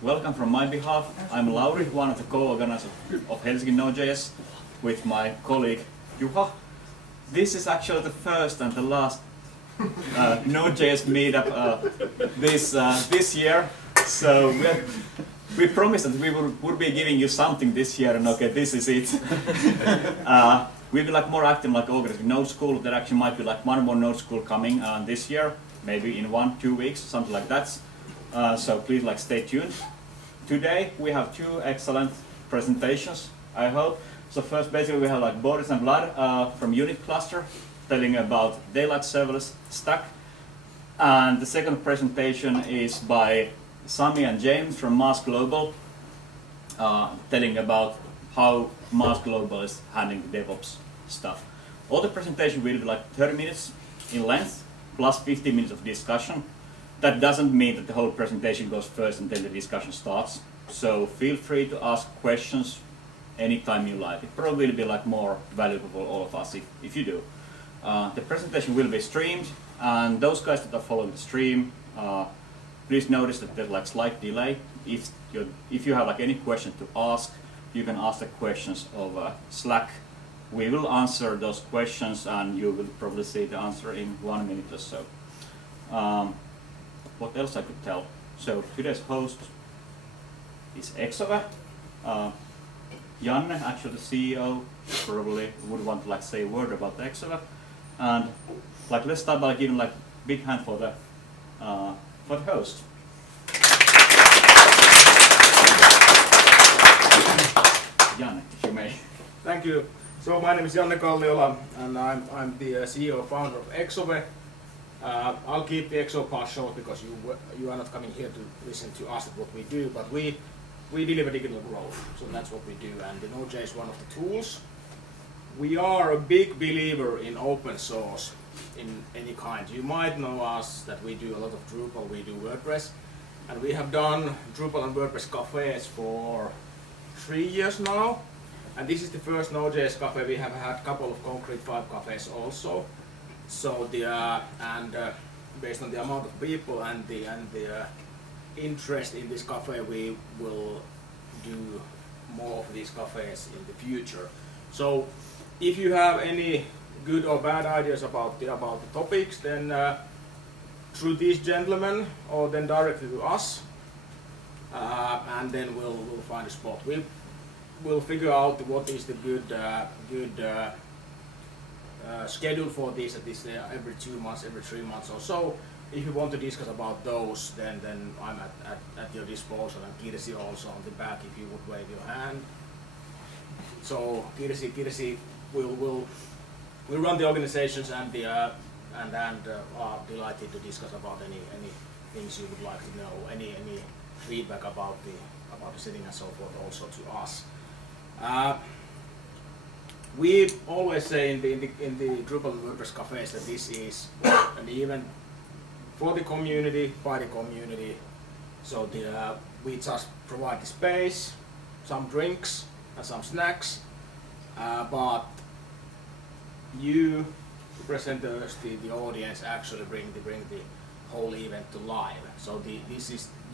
welcome from my behalf. I'm Lauri, one of the co-organizers of Helsinki Node.js with my colleague Juha. This is actually the first and the last Node.js meetup this year. So we promised that we would be giving you something this year, and okay, this is it. We'll be more active, organizing Node School. There actually might be one more Node School coming this year, maybe in 1-2 weeks, something like that. So please stay tuned. Today we have two excellent presentations, I hope. So first, basically, we have Boris and Vlad from Unit Cluster telling about Daylight Serverless Stack, and the second presentation is by Sami and James from Mars Global, telling about how Mars Global is handling the DevOps stuff. All the presentation will be 30 minutes in length, plus 15 minutes of discussion. That doesn't mean that the whole presentation goes first and then the discussion starts. So feel free to ask questions anytime you like. It probably will be more valuable for all of us if you do. The presentation will be streamed, and those guys that are following the stream, please notice that there's slight delay. If you have any question to ask, you can ask the questions over Slack. We will answer those questions, and you will probably see the answer in 1 minute or so. What else I could tell? So today's host is Exove. Janne, actually the CEO, probably would want to say a word about Exove. And let's start by giving big hand for the host. Janne, if you may. Thank you. So my name is Janne Kalliola, and I'm the CEO founder of Exove. I'll keep the Exove part short because you are not coming here to listen to us what we do, but we deliver digital growth, so that's what we do, and the Node.js is one of the tools. We are a big believer in open source in any kind. You might know us that we do a lot of Drupal, we do WordPress, and we have done Drupal and WordPress cafes for 3 years now, and this is the first Node.js cafe. We have had a couple of Concrete 5 cafes also. So based on the amount of people and the interest in this cafe, we will do more of these cafes in the future. So if you have any good or bad ideas about the topics, then through these gentlemen or then directly to us, and then we'll find a spot. We'll figure out what is the good schedule for this, at least every 2 months, every 3 months or so. If you want to discuss about those, then I'm at your disposal, and Kirsi also on the back if you would wave your hand. So Kirsi will run the organizations and are delighted to discuss about any things you would like to know, any feedback about the setting and so forth also to us. We always say in the Drupal and WordPress cafes that this is an event for the community, by the community. So we just provide the space, some drinks and some snacks, but you, the presenters, the audience, actually bring the whole event to life. So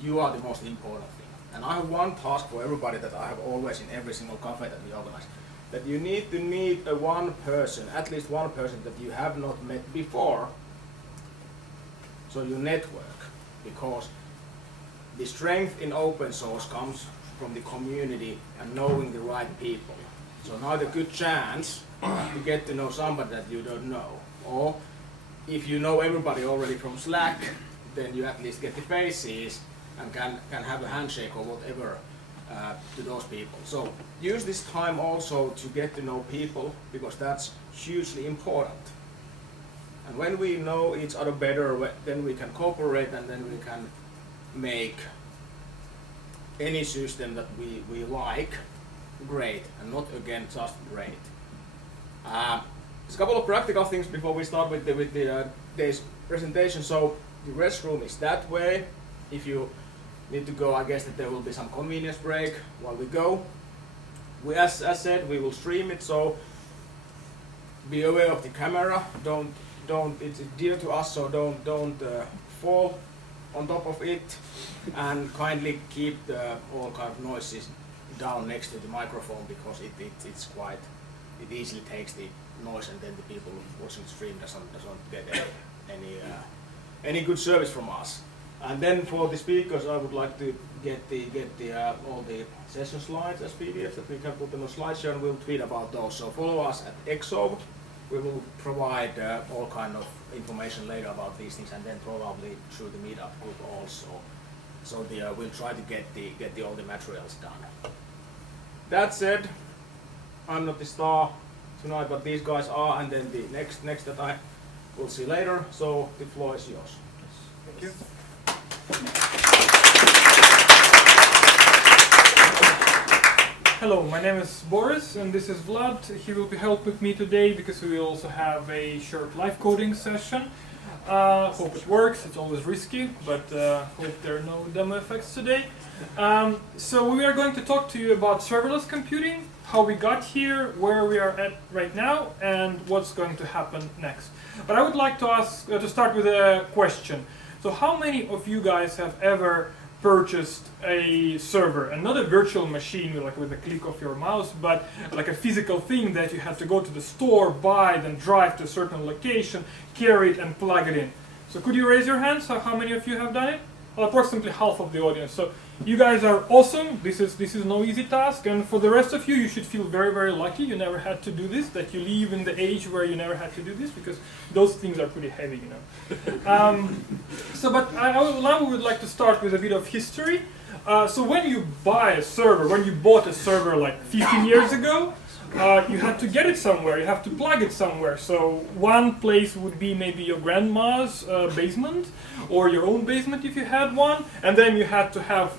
you are the most important thing. And I have one task for everybody that I have always in every single cafe that we organize. That you need to meet one person, at least one person that you have not met before. So you network, because the strength in open source comes from the community and knowing the right people. So now the good chance to get to know somebody that you don't know. Or if you know everybody already from Slack, then you at least get the faces and can have a handshake or whatever to those people. So use this time also to get to know people, because that's hugely important. And when we know each other better, then we can cooperate, and then we can make any system that we like great, and not again just great. There's a couple of practical things before we start with the day's presentation. So the restroom is that way. If you need to go, I guess that there will be some convenience break while we go. As said, we will stream it, so be aware of the camera. Don't. It's dear to us, so don't fall on top of it, and kindly keep all kind of noises down next to the microphone, because it easily takes the noise, and then the people watching the stream doesn't get any good service from us. And then for the speakers, I would like to get all the session slides as PDFs that we can put on a slideshow, and we'll tweet about those. So follow us at Exo. We will provide all kind of information later about these things, and then probably through the meetup group also. So we'll try to get all the materials done. That said, I'm not the star tonight, but these guys are, and then the next that I will see later. So the floor is yours. Thank you. Hello, my name is Boris, and this is Vlad. He will be helping me today because we will also have a short live coding session. Hope it works. It's always risky, but hope there are no demo effects today. So we are going to talk to you about serverless computing, how we got here, where we are at right now, and what's going to happen next. But I would like to start with a question. So how many of you guys have ever purchased a server, and not a virtual machine like with a click of your mouse, but like a physical thing that you have to go to the store, buy, then drive to a certain location, carry it and plug it in? So could you raise your hands? So how many of you have done it? Well, approximately half of the audience. So you guys are awesome. This is no easy task, and for the rest of you, you should feel very, very lucky you never had to do this, that you live in the age where you never had to do this, because those things are pretty heavy, you know. But I would like to start with a bit of history. So when you buy a server, when you bought a server like 15 years ago, you had to get it somewhere, you have to plug it somewhere. So one place would be maybe your grandma's basement, or your own basement if you had one, and then you had to have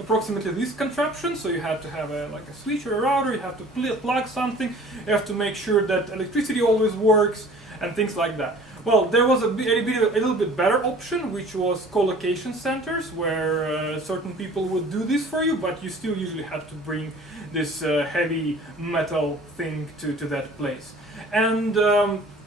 approximately this contraption. So you had to have a switch or a router, you have to plug something, you have to make sure that electricity always works, and things like that. Well, there was a little bit better option, which was co-location centers, where certain people would do this for you, but you still usually had to bring this heavy metal thing to that place. And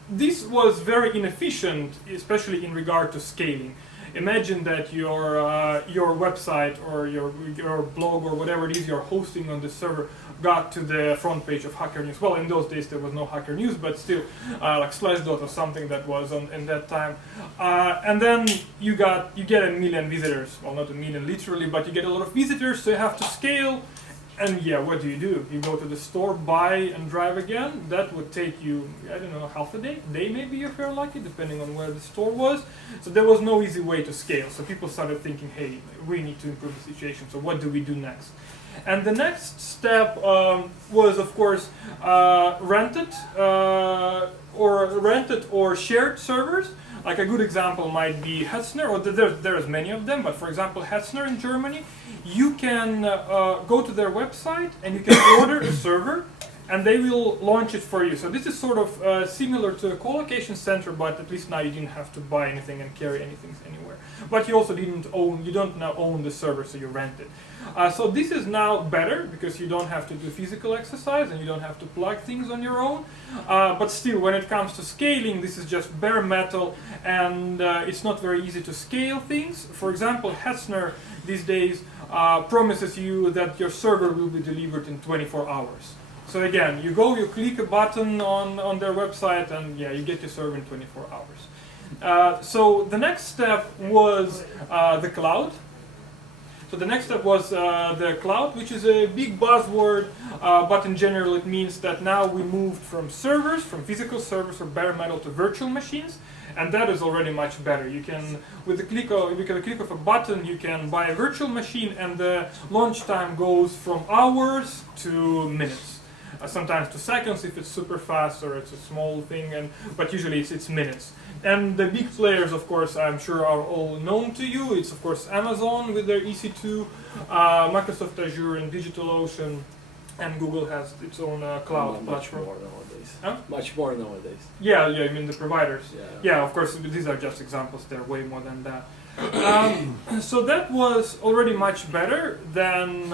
this was very inefficient, especially in regard to scaling. Imagine that your website or your blog or whatever it is you're hosting on the server got to the front page of Hacker News. Well, in those days there was no Hacker News, but still like Slashdot or something that was in that time. And then you get 1 million visitors. Well, not 1 million literally, but you get a lot of visitors, so you have to scale. And yeah, what do? You go to the store, buy and drive again. That would take you, I don't know, half a day maybe if you're lucky, depending on where the store was. So there was no easy way to scale. So people started thinking, hey, we need to improve the situation. So what do we do next? And the next step was, of course, rented or shared servers. Like a good example might be Hetzner, or there's many of them, but for example, Hetzner in Germany, you can go to their website and you can order a server, and they will launch it for you. So this is sort of similar to a co-location center, but at least now you didn't have to buy anything and carry anything anywhere. But you also don't now own the server, so you rent it. So this is now better because you don't have to do physical exercise and you don't have to plug things on your own. But still, when it comes to scaling, this is just bare metal, and it's not very easy to scale things. For example, Hetzner these days promises you that your server will be delivered in 24 hours. So again, you click a button on their website, and yeah, you get your server in 24 hours. So the next step was the cloud. So the next step was the cloud, which is a big buzzword, but in general it means that now we moved from physical servers or bare metal, to virtual machines, and that is already much better. You can, with the click of a button, you can buy a virtual machine, and the launch time goes from hours to minutes. Sometimes to seconds if it's super fast or it's a small thing, but usually it's minutes. And the big players, of course, I'm sure are all known to you. It's of course Amazon with their EC2, Microsoft Azure and DigitalOcean, and Google has its own cloud platform. Much more nowadays. Huh? Much more nowadays. Yeah, I mean the providers. Yeah. Yeah, of course, these are just examples. There are way more than that. So that was already much better than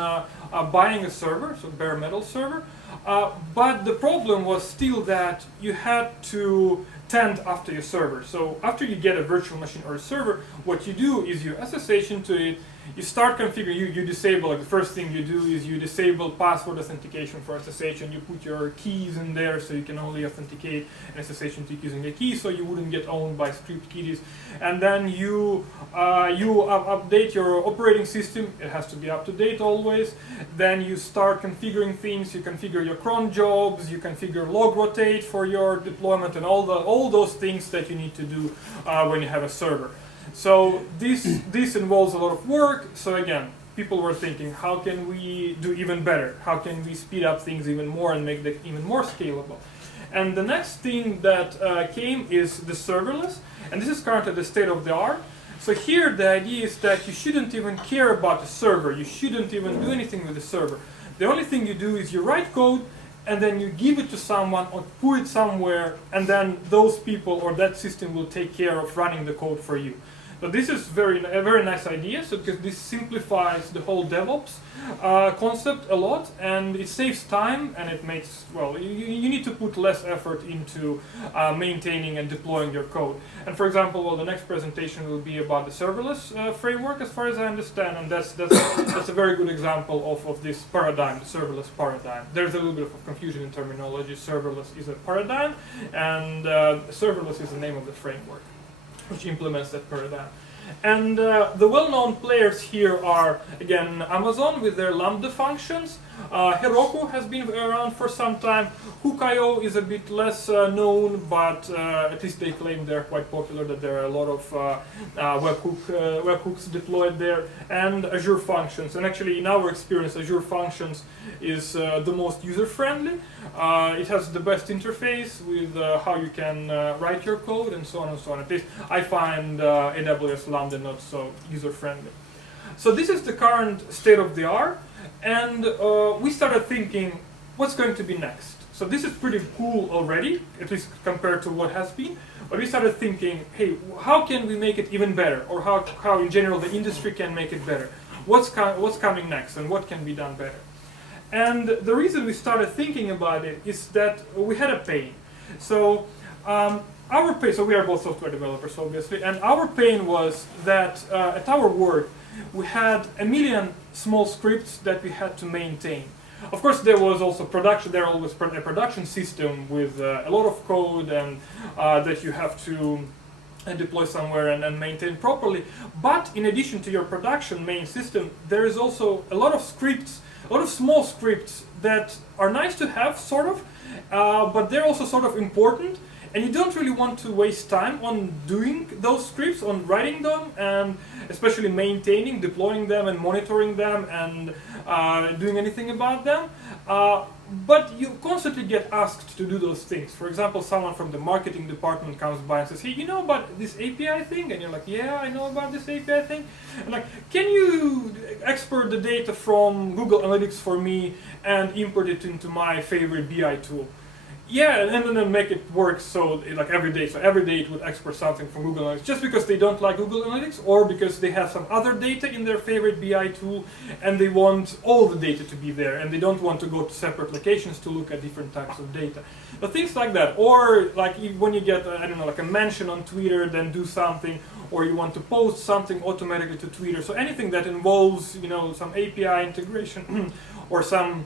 buying a server, so bare metal server. But the problem was still that you had to tend after your server. So after you get a virtual machine or a server, what you do is you SSH into it, you start configuring, you disable, like the first thing you do is you disable password authentication for SSH, and you put your keys in there so you can only authenticate and SSH into using a key, so you wouldn't get owned by script kiddies. And then you update your operating system, it has to be up to date always. Then you start configuring things, you configure your cron jobs, you configure log rotate for your deployment, and all those things that you need to do when you have a server. So this involves a lot of work. So again, people were thinking, how can we do even better? How can we speed up things even more and make them even more scalable? And the next thing that came is the serverless, and this is currently the state of the art. So here the idea is that you shouldn't even care about the server. You shouldn't even do anything with the server. The only thing you do is you write code, and then you give it to someone or put it somewhere, and then those people or that system will take care of running the code for you. So this is a very nice idea, so because this simplifies the whole DevOps concept a lot, and it saves time, and it makes, well, you need to put less effort into maintaining and deploying your code. And for example, well, the next presentation will be about the serverless framework, as far as I understand, and that's a very good example of this paradigm, the serverless paradigm. There's a little bit of confusion in terminology. Serverless is a paradigm, and serverless is the name of the framework which implements that paradigm. And the well-known players here are, again, Amazon with their Lambda functions. Heroku has been around for some time. Hook.io is a bit less known, but at least they claim they're quite popular, that there are a lot of webhooks deployed there. And Azure Functions. And actually, in our experience, Azure Functions is the most user-friendly. It has the best interface with how you can write your code and so on and so on. At least I find AWS Lambda not so user-friendly. So this is the current state of the art, and we started thinking, what's going to be next? So this is pretty cool already, at least compared to what has been. But we started thinking, hey, how can we make it even better? Or how in general the industry can make it better? What's coming next, and what can be done better? And the reason we started thinking about it is that we had a pain. So our pain, so we are both software developers, obviously, and our pain was that at our work, we had a million small scripts that we had to maintain. Of course, there was also production. There always a production system with a lot of code and that you have to deploy somewhere and maintain properly. But in addition to your production main system, there is also a lot of scripts, a lot of small scripts that are nice to have, sort of, but they're also sort of important. And you don't really want to waste time on doing those scripts, on writing them, and especially maintaining, deploying them, and monitoring them, and doing anything about them. But you constantly get asked to do those things. For example, someone from the marketing department comes by and says, hey, you know about this API thing? And you're like, yeah, I know about this API thing. And like, can you export the data from Google Analytics for me and import it into my favorite BI tool? Yeah, and then make it work so like every day. So every day it would export something from Google Analytics just because they don't like Google Analytics, or because they have some other data in their favorite BI tool and they want all the data to be there and they don't want to go to separate locations to look at different types of data. But things like that, or like when you get, I don't know, like a mention on Twitter, then do something, or you want to post something automatically to Twitter. So anything that involves, you know, some API integration or some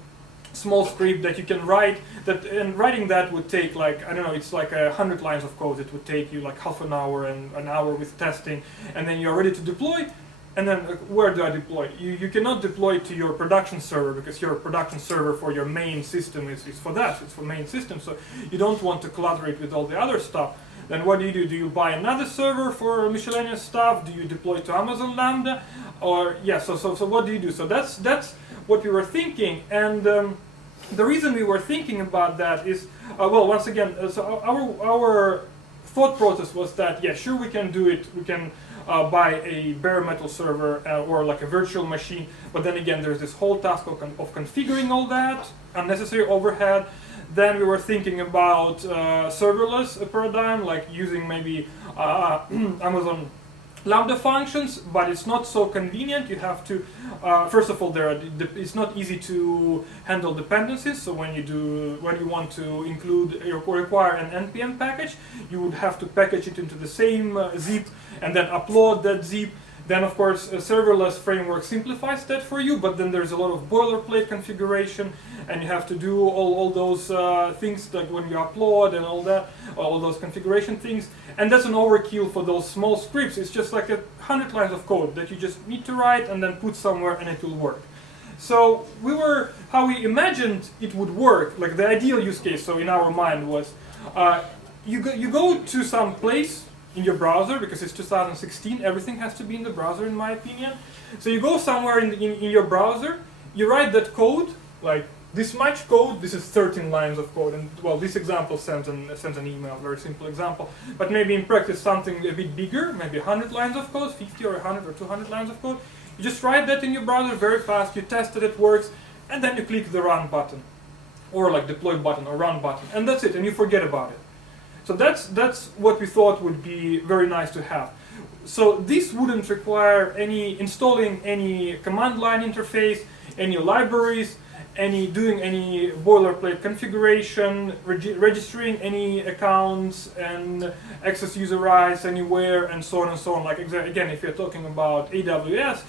small script that you can write, that, and writing that would take like, I don't know, it's like 100 lines of code. It would take you like half an hour and an hour with testing, and then you're ready to deploy. And then where do I deploy? You cannot deploy to your production server, because your production server for your main system is for that, it's for main system, so you don't want to collaborate with all the other stuff. Then what do? Do you buy another server for miscellaneous stuff? Do you deploy to Amazon Lambda? Or yeah, so what do you do? So that's what we were thinking, and the reason we were thinking about that is, well, once again, so our thought process was that, yeah, sure, we can do it. We can buy a bare metal server or like a virtual machine, but then again, there's this whole task of configuring all that, unnecessary overhead. Then we were thinking about serverless paradigm, like using maybe Amazon Lambda functions, but it's not so convenient. You have to, first of all, it's not easy to handle dependencies. So when you want to include or require an npm package, you would have to package it into the same zip and then upload that zip. Then, of course, a serverless framework simplifies that for you, but then there's a lot of boilerplate configuration, and you have to do all those things like when you upload and all those configuration things. And that's an overkill for those small scripts. It's just like 100 lines of code that you just need to write and then put somewhere and it will work. So how we imagined it would work, like the ideal use case, so in our mind was, you go to some place in your browser, because it's 2016, everything has to be in the browser in my opinion. So you go somewhere in your browser, you write that code, like this much code, this is 13 lines of code, and well, this example sends an email, very simple example, but maybe in practice something a bit bigger, maybe 100 lines of code, 50 or 100 or 200 lines of code. You just write that in your browser very fast, you test that it works, and then you click the run button, or like deploy button or run button, and that's it, and you forget about it. So that's what we thought would be very nice to have. So this wouldn't require installing any command line interface, any libraries, doing any boilerplate configuration, registering any accounts and access user rights anywhere, and so on and so on. Like again, if you're talking about AWS,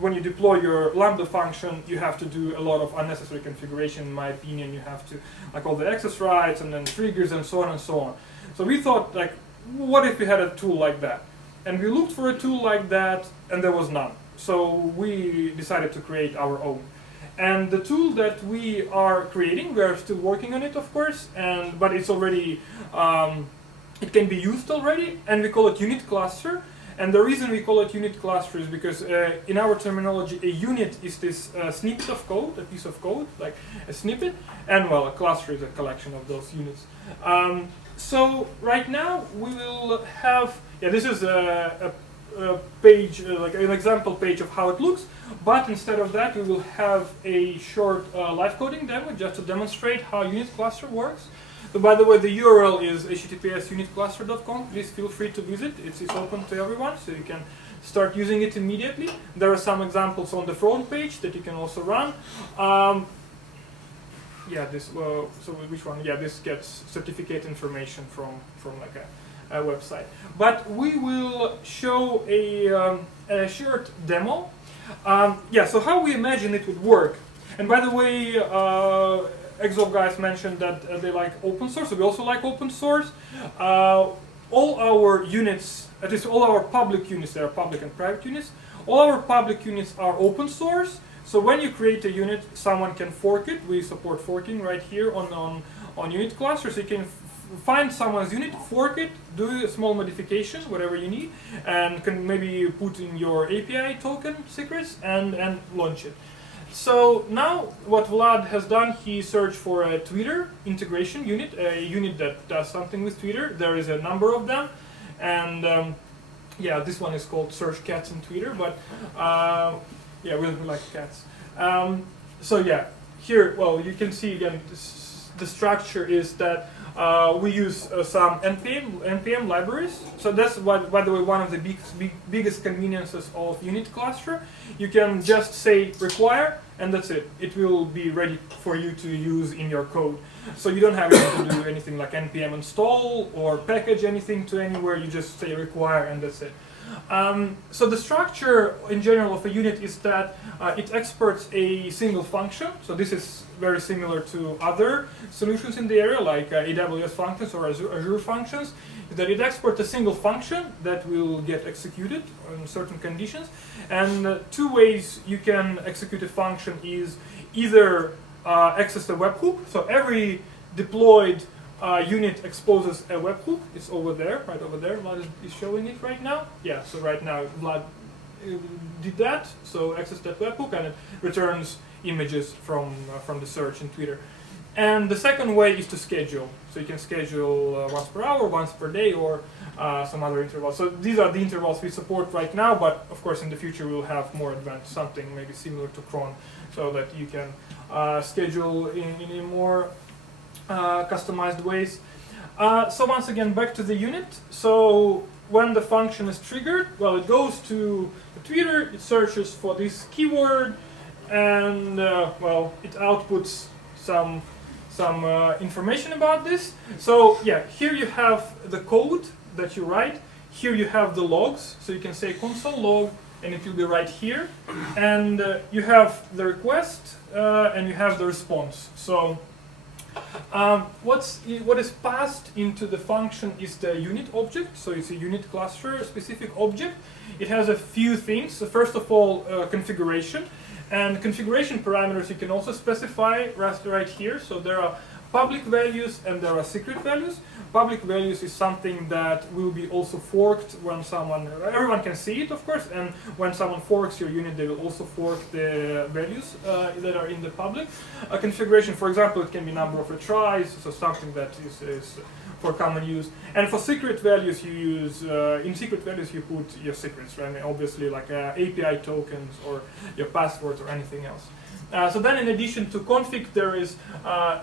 when you deploy your Lambda function, you have to do a lot of unnecessary configuration. In my opinion, you have to like all the access rights and then triggers and so on and so on. So we thought, like, what if we had a tool like that? And we looked for a tool like that, and there was none. So we decided to create our own. And the tool that we are creating, we are still working on it, of course, but it's already, it can be used already, and we call it unit cluster. And the reason we call it unit cluster is because in our terminology, a unit is this snippet of code, a piece of code, like a snippet, and well, a cluster is a collection of those units. So right now we will have, this is a page, like an example page of how it looks, but instead of that we will have a short live coding demo just to demonstrate how unit cluster works. So by the way, the URL is https://unitcluster.com. Please feel free to visit. It's open to everyone, so you can start using it immediately. There are some examples on the front page that you can also run. So which one? Yeah, this gets certificate information from like a website. But we will show a short demo. So how we imagine it would work. And by the way, Exo guys mentioned that they like open source, so we also like open source. All our units, at least all our public units, there are public and private units, all our public units are open source. So when you create a unit, someone can fork it. We support forking right here on unit cluster, so you can find someone's unit, fork it, do a small modification, whatever you need, and can maybe put in your API token secrets and launch it. So now what Vlad has done, he searched for a Twitter integration unit, a unit that does something with Twitter. There is a number of them, and this one is called Search Cats in Twitter, but we like cats. Here, well, you can see again, the structure is that we use some npm libraries. So that's, by the way, one of the biggest conveniences of unit cluster. You can just say require, and that's it. It will be ready for you to use in your code. So you don't have to do anything like npm install or package anything to anywhere. You just say require, and that's it. So the structure in general of a unit is that it exports a single function. So this is very similar to other solutions in the area, like AWS functions or Azure functions, that it exports a single function that will get executed on certain conditions. And two ways you can execute a function is either access a webhook. So every deployed unit exposes a webhook. It's over there, right over there. Vlad is showing it right now. Yeah, so right now Vlad did that. So access that webhook, and it returns images from the search in Twitter. And the second way is to schedule. So you can schedule once per hour, once per day, or some other intervals. So these are the intervals we support right now, but of course in the future we'll have more advanced, something maybe similar to cron, so that you can schedule in a more customized ways. So once again, back to the unit. So when the function is triggered, well, it goes to Twitter, it searches for this keyword, and well, it outputs some information about this. So yeah, here you have the code that you write. Here you have the logs, so you can say console log, and it will be right here. And you have the request, and you have the response. So what is passed into the function is the unit object. So it's a unit cluster specific object. It has a few things. So first of all, configuration. And configuration parameters you can also specify right here. So there are public values and there are secret values. Public values is something that will be also forked when everyone can see it, of course, and when someone forks your unit, they will also fork the values that are in the public. A configuration, for example, it can be number of retries, so something that is for common use. And for secret values, you use, in secret values you put your secrets, right? And obviously like API tokens or your passwords or anything else. So then in addition to config, there is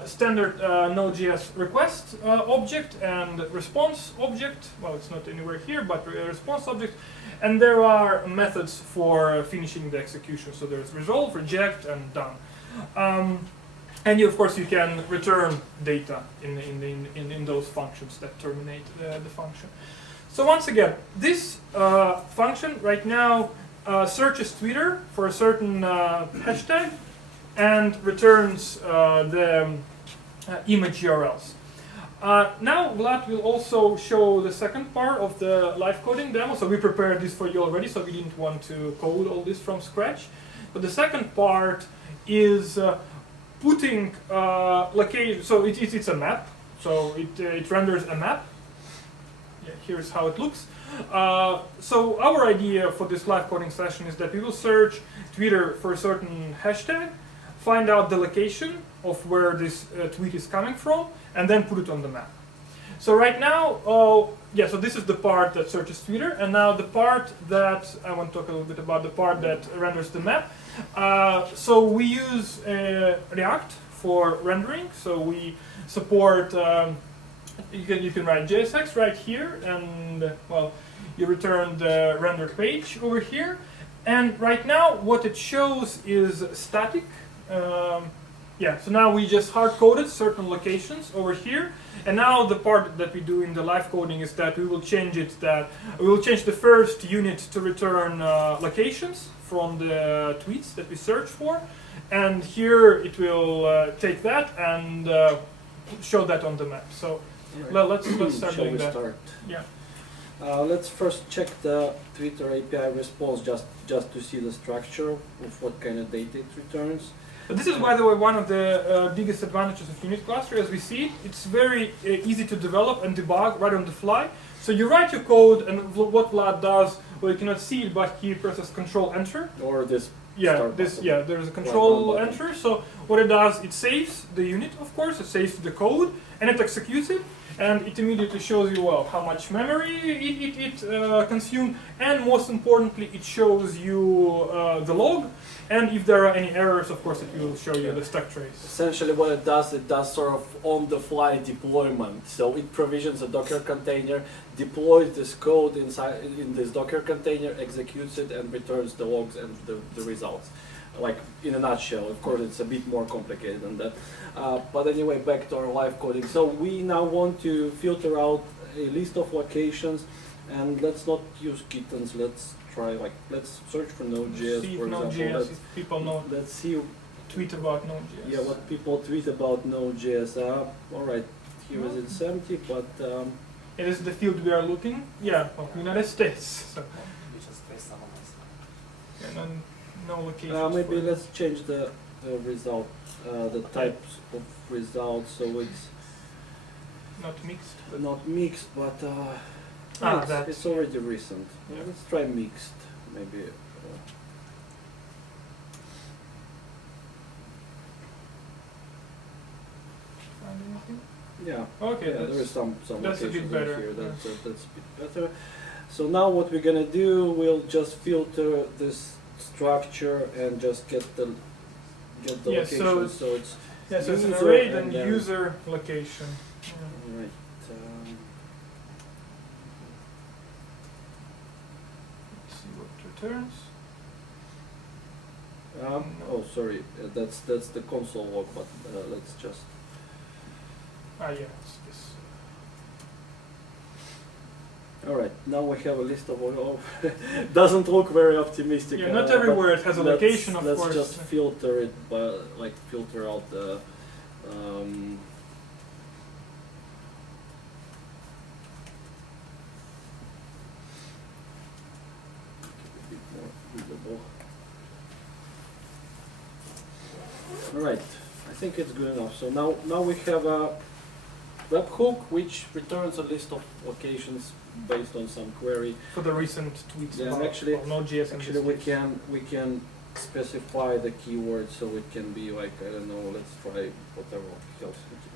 standard Node.js request object and response object. Well, it's not anywhere here, but a response object. And there are methods for finishing the execution. So there's resolve, reject, and done. And of course, you can return data in those functions that terminate the function. So once again, this function right now searches Twitter for a certain hashtag and returns the image URLs. Now Vlad will also show the second part of the live coding demo. So we prepared this for you already, so we didn't want to code all this from scratch. But the second part is putting location. So it's a map. So it renders a map. Yeah, here's how it looks. So our idea for this live coding session is that we will search Twitter for a certain hashtag, find out the location of where this tweet is coming from, and then put it on the map. So right now, yeah, so this is the part that searches Twitter, and now the part that, I want to talk a little bit about the part that renders the map. So we use React for rendering, so we support, you can write JSX right here, and well, you return the rendered page over here. And right now, what it shows is static. Yeah, so now we just hard-coded certain locations over here, and now the part that we do in the live coding is that we will change it. We will change the first unit to return locations from the tweets that we search for, and here it will take that and show that on the map. So well, let's start doing that. Yeah. Let's first check the Twitter API response just to see the structure of what kind of data it returns. But this is, by the way, one of the biggest advantages of unit cluster. As we see, it's very easy to develop and debug right on the fly. So you write your code, and what Vlad does, well, you cannot see it, but he presses Control Enter. Or this. There's a Control Enter. So what it does, it saves the unit, of course, it saves the code, and it executes it. And it immediately shows you, well, how much memory it consumed, and most importantly, it shows you the log, and if there are any errors, of course, it will show you the stack trace. Essentially what it does sort of on-the-fly deployment. So it provisions a Docker container, deploys this code in this Docker container, executes it, and returns the logs and the results. Like in a nutshell. Of course, it's a bit more complicated than that. But anyway, back to our live coding. So we now want to filter out a list of locations, and let's not use kittens. Let's try let's search for Node.js, for example. Node.js, if people know. Let's see. Tweet about Node.js. Yeah, what people tweet about Node.js. All right, here is it's empty, but. It is the field we are looking. Yeah, well, United States. So. Yeah, no locations. Maybe let's change the result, the types of results, so it's not mixed. Not mixed, but it's already recent. Yeah, let's try mixed, maybe. Find anything? Yeah. Okay. Yeah, there is some that's a bit better. here. That's a bit better. So now what we're gonna do, we'll just filter this structure and just get the location. So it's an array and user location. Yeah. Right. returns. Oh, sorry, that's the console log, but let's just. Yeah, it's this. All right, now we have a list of all. Doesn't look very optimistic. Yeah, not everywhere it has a location, of let's course. Let's just filter it, by, like filter out the. A bit more readable. All right, I think it's good enough. So now we have a webhook which returns a list of locations based on some query. For the recent tweets Yeah, about actually, Node.js. Actually, we can specify the keyword, so it can be like, I don't know, let's try whatever Helsinki.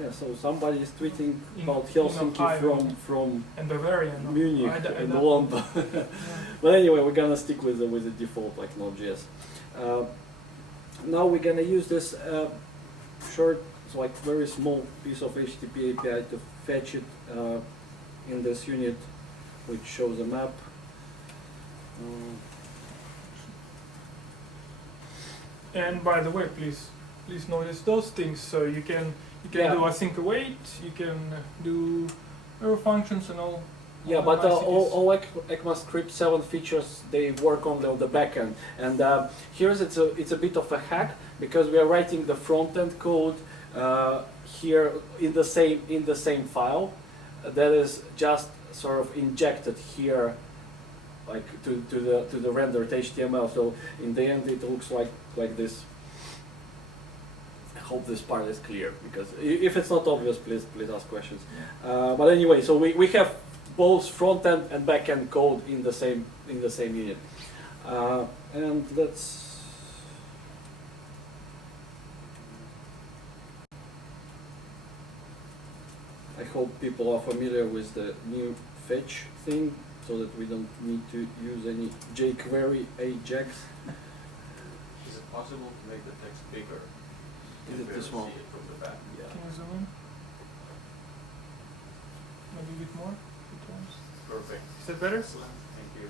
Yeah, so somebody is tweeting about Helsinki from and Bavarian. Munich I and don't- London. Yeah. But anyway, we're gonna stick with the default like Node.js. Now we're gonna use this short, so like very small piece of HTTP API to fetch it in this unit, which shows a map. And by the way, please notice those things. So you can Yeah. do async await. You can do error functions and all. Yeah, the but niceties. all ECMAScript 7 features, they work only on the backend. And here's it's a bit of a hack, because we are writing the front-end code here in the same file that is just sort of injected here, like to the rendered HTML. So in the end, it looks like this. I hope this part is clear, because if it's not obvious, please ask questions. But anyway, so we have both front end and back end code in the same unit, and let's. I hope people are familiar with the new fetch thing, so that we don't need to use any jQuery Ajax. Is it possible to make the text bigger? Is it If this we one? see it from the back? Yeah. Can you zoom in? Maybe a bit more. 2 times. Perfect. Is that better? Excellent. Thank you.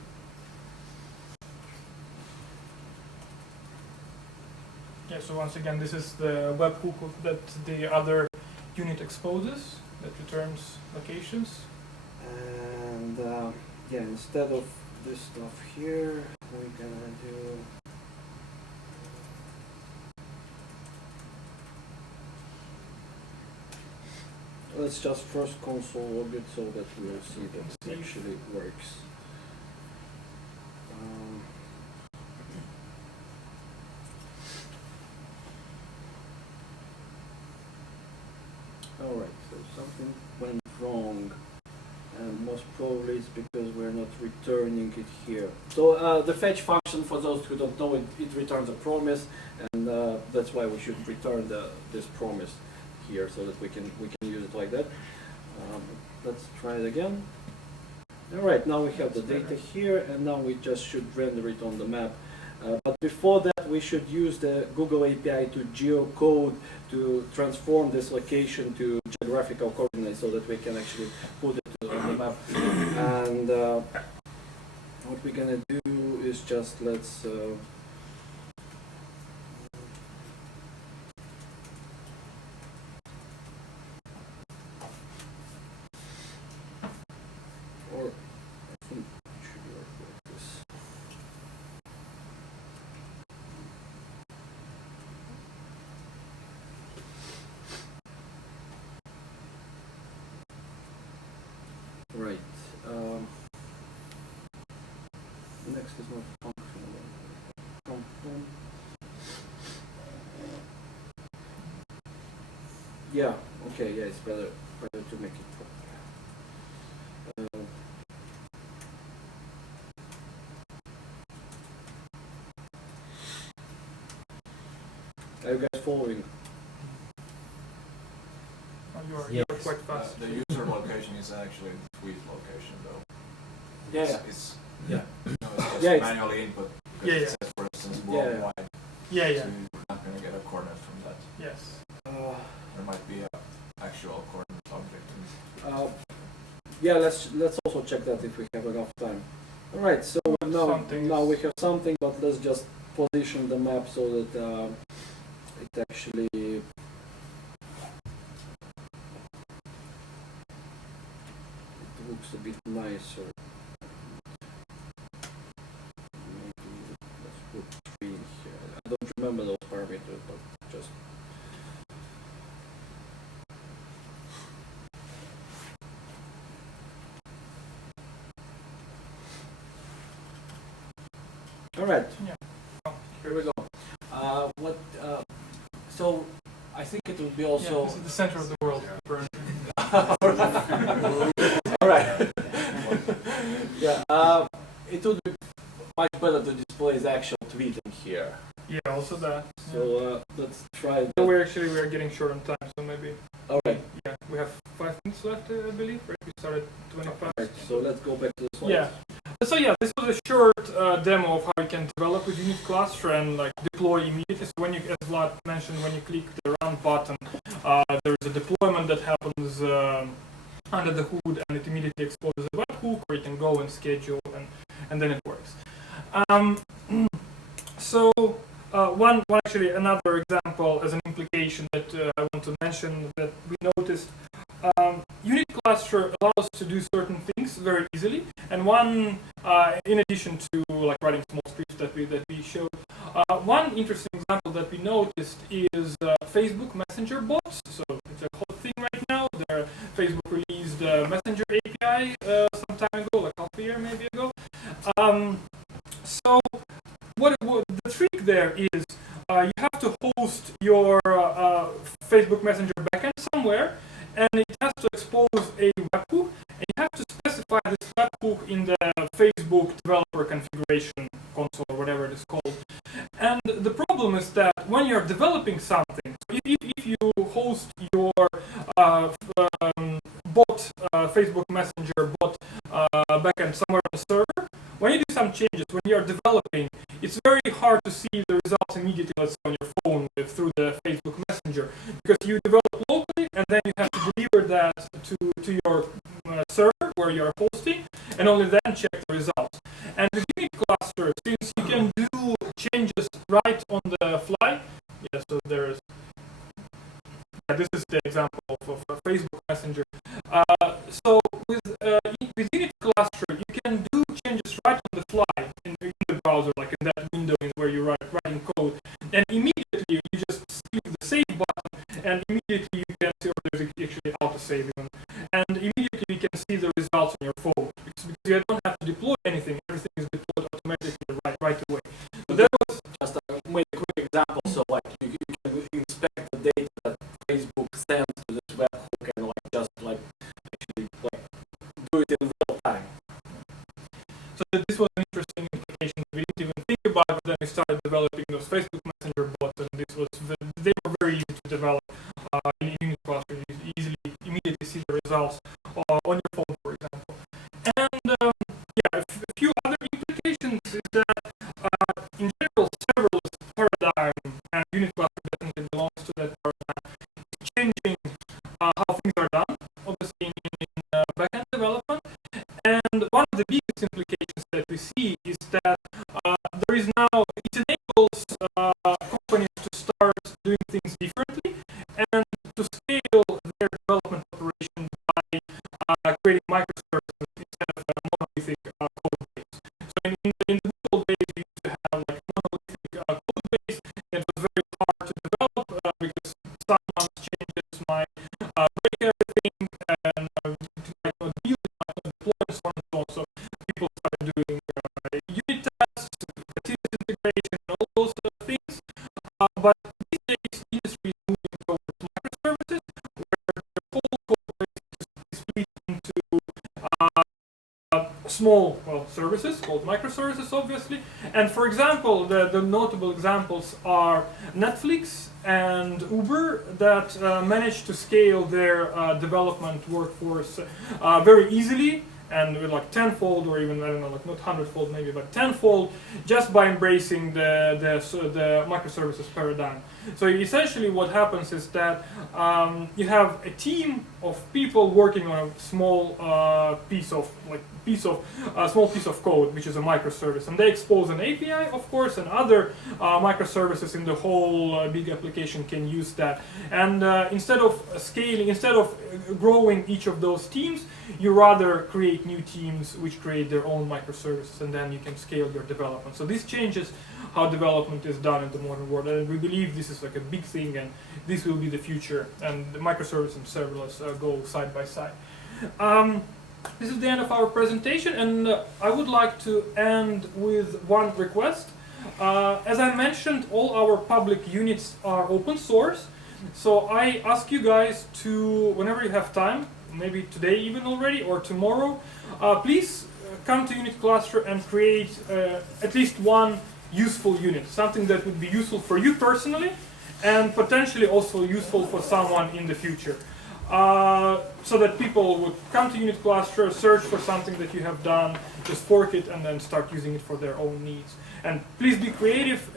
Yeah. So once again, this is the webhook that the other unit exposes that returns locations. And yeah, instead of this stuff here, we're gonna do. Let's just first console log it so that we'll see that it actually works. Alright, so something went wrong, and most probably it's because we're not returning it here. So the fetch function, for those who don't know, it returns a promise, and that's why we should return this promise here, so that we can use it like that. Let's try it again. Alright, now we have the data here, and now we just should render it on the map. But before that, we should use the Google API to geocode, to transform this location to geographical coordinates, so that we can actually put it on the map. And what we're gonna do is just let's. Or I think it should work like this. Right. Next is not functional. Function. Yeah. Okay. Yeah, it's better to make it proper. Are you guys following? Oh, you're Yes. quite fast. The user location is actually the tweet location, though. Yeah. It's Yeah. you know, it's just Yeah, it's- manually input. Because Yeah, it yeah. says, for instance, Yeah. worldwide. Yeah, So yeah. you're not going to get a coordinate from that. Yes. There might be an actual coordinate object. Uh, Yeah, let's also check that if we have enough time. All right, so now we have something, but let's just position the map so that it actually looks a bit nicer. Maybe let's put 3 here. I don't remember those parameters, but just. All right. Yeah. Here we go. So I think it will be also. Yeah, this is the center of the world. All right. Yeah. It would be much better to display the actual tweet in here. Yeah, also that. So let's try. So we are getting short on time, so maybe. All right. Yeah, we have 5 minutes left, I believe. Right? We started 25. Right, so let's go back to the slides. Yeah. So yeah, this was a short demo of how you can develop a unit cluster and like deploy immediately. So when you, as Vlad mentioned, when you click the run button, there is a deployment that happens under the hood, and it immediately exposes a webhook where you can go and schedule, and then it works. So actually another example as an implication that I want to mention that we noticed. Unit cluster allows to do certain things very easily, and one, in addition to like writing small scripts that we showed, one interesting example that we noticed is Facebook Messenger bots. So it's a hot thing right now. Facebook released Messenger API some time ago, like half a year maybe ago. So what the trick there is, you have to host your Facebook Messenger backend somewhere, and it has to expose a webhook, and you have to specify this webhook in the Facebook developer configuration console, or whatever it is called. And the problem is that when you're developing something, so if you host your Facebook Messenger bot backend somewhere on the server, when you do some changes, when you're developing, it's very hard to see the results immediately, let's say on your phone through the Facebook Messenger, because you develop locally and then you have to deliver that to your server where you're hosting, and only then check the results. And with unit cluster, since you can do changes right on the fly, yeah, so there is. This is the example of Facebook Messenger. So with unit cluster, you can do changes right on the fly in the browser, like in that window where you're writing code, and immediately you just click the save button, and immediately you can see, or there's actually auto-save even, and immediately you can see the results on your phone, because you don't have to deploy anything, everything is deployed automatically right away. So that was just a quick example. So like you can inspect the data that Facebook sends to this webhook, and like just like actually like do it in real time. So this was an interesting implication we didn't even think about, but then we started developing those Facebook Messenger bots, and they were very easy to develop in unit cluster. You immediately see the results on your phone, for example. And a few other implications is that in general, serverless paradigm, and unit cluster definitely belongs to that paradigm, is changing how things are done, obviously in backend development. And one of the biggest implications that we see is that there is now, it enables companies to start doing things differently and to scale their development operation by creating microservices instead of a monolithic code base. So in the good old days, we used to have like monolithic code base, and it was very hard to develop because someone's changes might break everything, and might not deal with deploy and so on and so on. So people started doing unit tests, continuous integration, and all those things. But these days, the industry is moving towards microservices, where the whole code base is split into small services called microservices, obviously. And for example, the notable examples are Netflix and Uber that managed to scale their development workforce very easily, and with like tenfold, or even, I don't know, like not hundredfold maybe, but tenfold, just by embracing the microservices paradigm. So essentially what happens is that you have a team of people working on a small small piece of code, which is a microservice, and they expose an API, of course, and other microservices in the whole big application can use that. And instead of growing each of those teams, you rather create new teams which create their own microservices, and then you can scale your development. So this changes how development is done in the modern world, and we believe this is like a big thing, and this will be the future, and the microservice and serverless go side by side. This is the end of our presentation, and I would like to end with one request. As I mentioned, all our public units are open source, so I ask you guys to, whenever you have time, maybe today even already or tomorrow, please come to Unit Cluster and create at least one useful unit, something that would be useful for you personally and potentially also useful for someone in the future. So that people would come to Unit Cluster, search for something that you have done, just fork it, and then start using it for their own needs. And please be creative.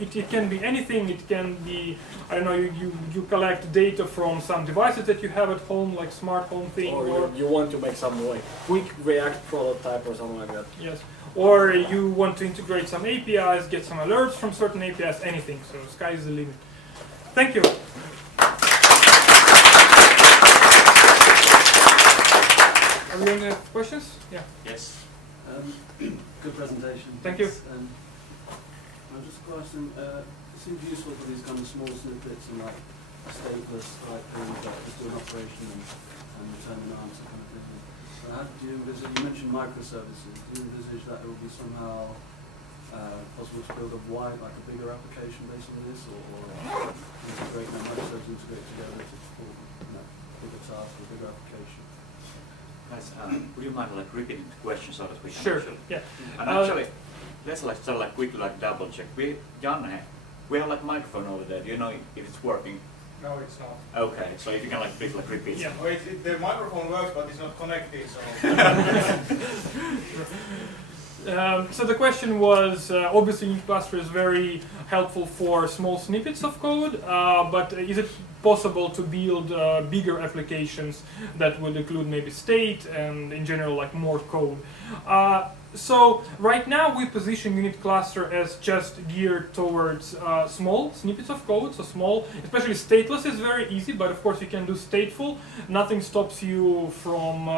It can be anything. It can be, I don't know, you collect data from some devices that you have at home, like smart home thing. Or you want to make some like quick React prototype or something like that. Yes. Or you want to integrate some APIs, get some alerts from certain APIs, anything. So sky is the limit. Thank you. Are we going to have questions? Yeah. Yes. Good presentation. Thank you. I'm just questioning, it seems useful for these kind of small snippets and like stateless type things, like just do an operation and return an answer kind of thing. But how do you envisage, you mentioned microservices, do you envisage that it will be somehow possible to build a wide, like a bigger application based on this, or integrate microservices integrate together to support bigger tasks or bigger application? Guys, would you mind like repeating the question so that we can Sure. actually... Yeah. And actually, let's quickly double check. Janne, we have like microphone over there. Do you know if it's working? No, it's not. Okay, so if you can like please repeat. Yeah. Wait, the microphone works, but it's not connected, so... So the question was, obviously Unit Cluster is very helpful for small snippets of code, but is it possible to build bigger applications that would include maybe state and in general like more code? So right now we position Unit Cluster as just geared towards small snippets of code, so small, especially stateless is very easy, but of course you can do stateful. Nothing stops you from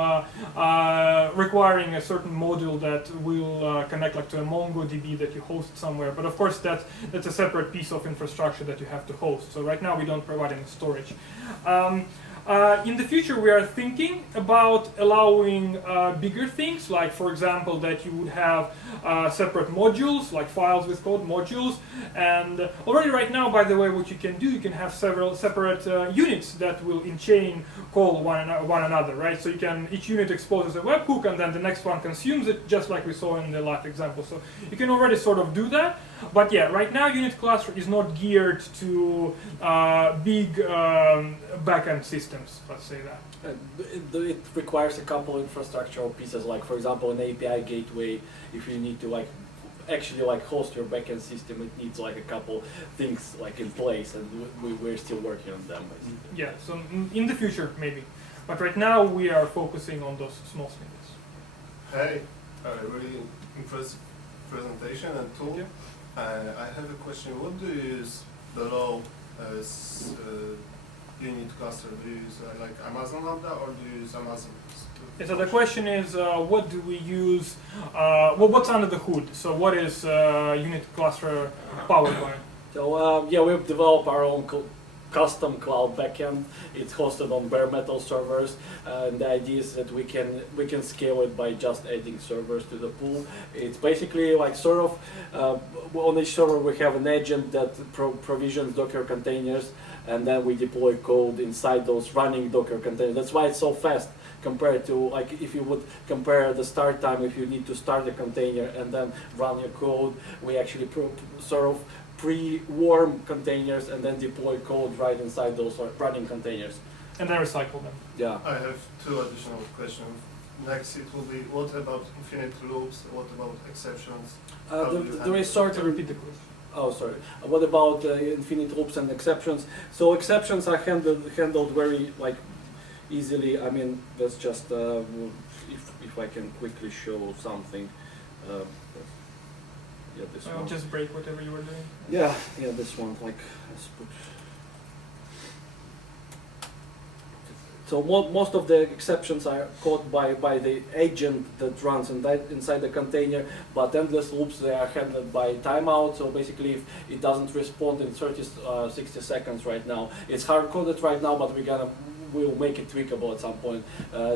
requiring a certain module that will connect like to a MongoDB that you host somewhere, but of course that's a separate piece of infrastructure that you have to host. So right now we don't provide any storage. In the future, we are thinking about allowing bigger things, like for example, that you would have separate modules, like files with code modules. And already right now, by the way, what you can do, you can have several separate units that will in chain call one another, right? So you can, each unit exposes a webhook, and then the next one consumes it, just like we saw in the last example. So you can already sort of do that. But yeah, right now Unit Cluster is not geared to big backend systems, let's say that. It requires a couple infrastructural pieces, like for example an API gateway. If you need to like actually like host your backend system, it needs like a couple things like in place, and we're still working on them. Yeah, so in the future maybe, but right now we are focusing on those small snippets. Hey, really impressive presentation and tool. Yeah. I have a question. What do you use below as Unit Cluster? Do you use like Amazon Lambda, or do you use Amazon? Yeah, so the question is, what do we use? Well, what's under the hood? So what is Unit Cluster powered by? So yeah, we've developed our own custom cloud backend. It's hosted on bare metal servers, and the idea is that we can scale it by just adding servers to the pool. It's basically like sort of on each server we have an agent that provisions Docker containers, and then we deploy code inside those running Docker containers. That's why it's so fast compared to like if you would compare the start time. If you need to start a container and then run your code, we actually sort of pre-warm containers and then deploy code right inside those running containers. And then recycle them. Yeah. I have two additional questions. Next, it will be, what about infinite loops? What about exceptions? There is sort To of repeat the question. Oh, sorry. What about infinite loops and exceptions? So exceptions are handled very like easily. I mean, that's just if I can quickly show something. Yeah, this I'll one. just break whatever you were doing. Yeah, this one. Like, let's put. So most of the exceptions are caught by the agent that runs inside the container, but endless loops, they are handled by timeout. So basically, if it doesn't respond in 60 seconds right now, it's hard coded right now, but we'll make it tweakable at some point.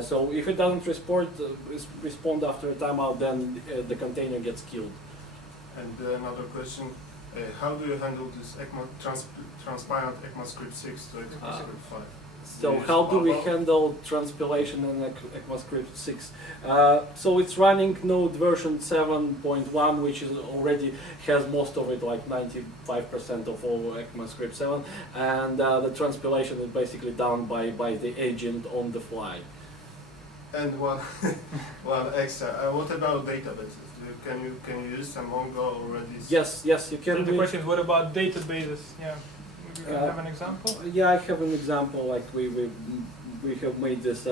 So if it doesn't respond after a timeout, then the container gets killed. And another question, how do you handle this transparent ECMAScript 6 to ECMAScript 5? So how do we handle transpilation in ECMAScript 6? So it's running Node version 7.1, which is already has most of it, like 95% of all ECMAScript 7, and the transpilation is basically done by the agent on the fly. And one extra, what about databases? Can you use some Mongo already? Yes, you can. So the question is, what about databases? Yeah, we can have an example. Yeah, I have an example. Like we have made this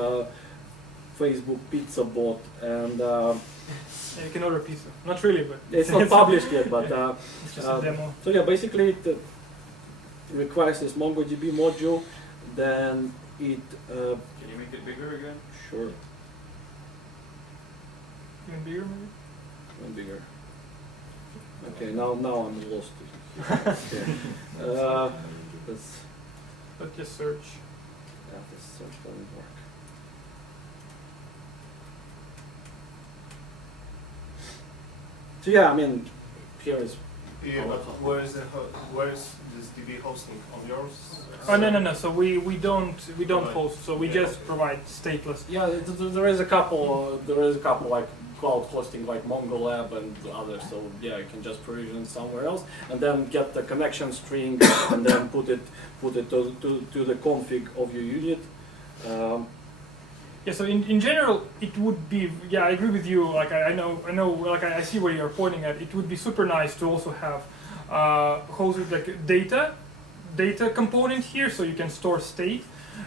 Facebook pizza bot, and Yeah, you can order pizza. Not really, but it's not published yet. But it's just a demo. so yeah, basically it requires this MongoDB module. Then it Can you make it bigger again? sure Even bigger, maybe. one bigger. Okay, now I'm lost. Let's But just search. this search doesn't work. So yeah, I mean, here is. Yeah, but where is this DB hosting on yours? Oh no. So we don't Right. host. So we Yeah, just okay. provide stateless. Yeah, there is a couple. Like cloud hosting, like MongoLab and others. So yeah, you can just provision somewhere else, and then get the connection string, and then put it to the config of your unit. Yeah, so in general, it would be, yeah, I agree with you, like I know, like I see where you're pointing at. It would be super nice to also have hosted like data component here, so you can store state,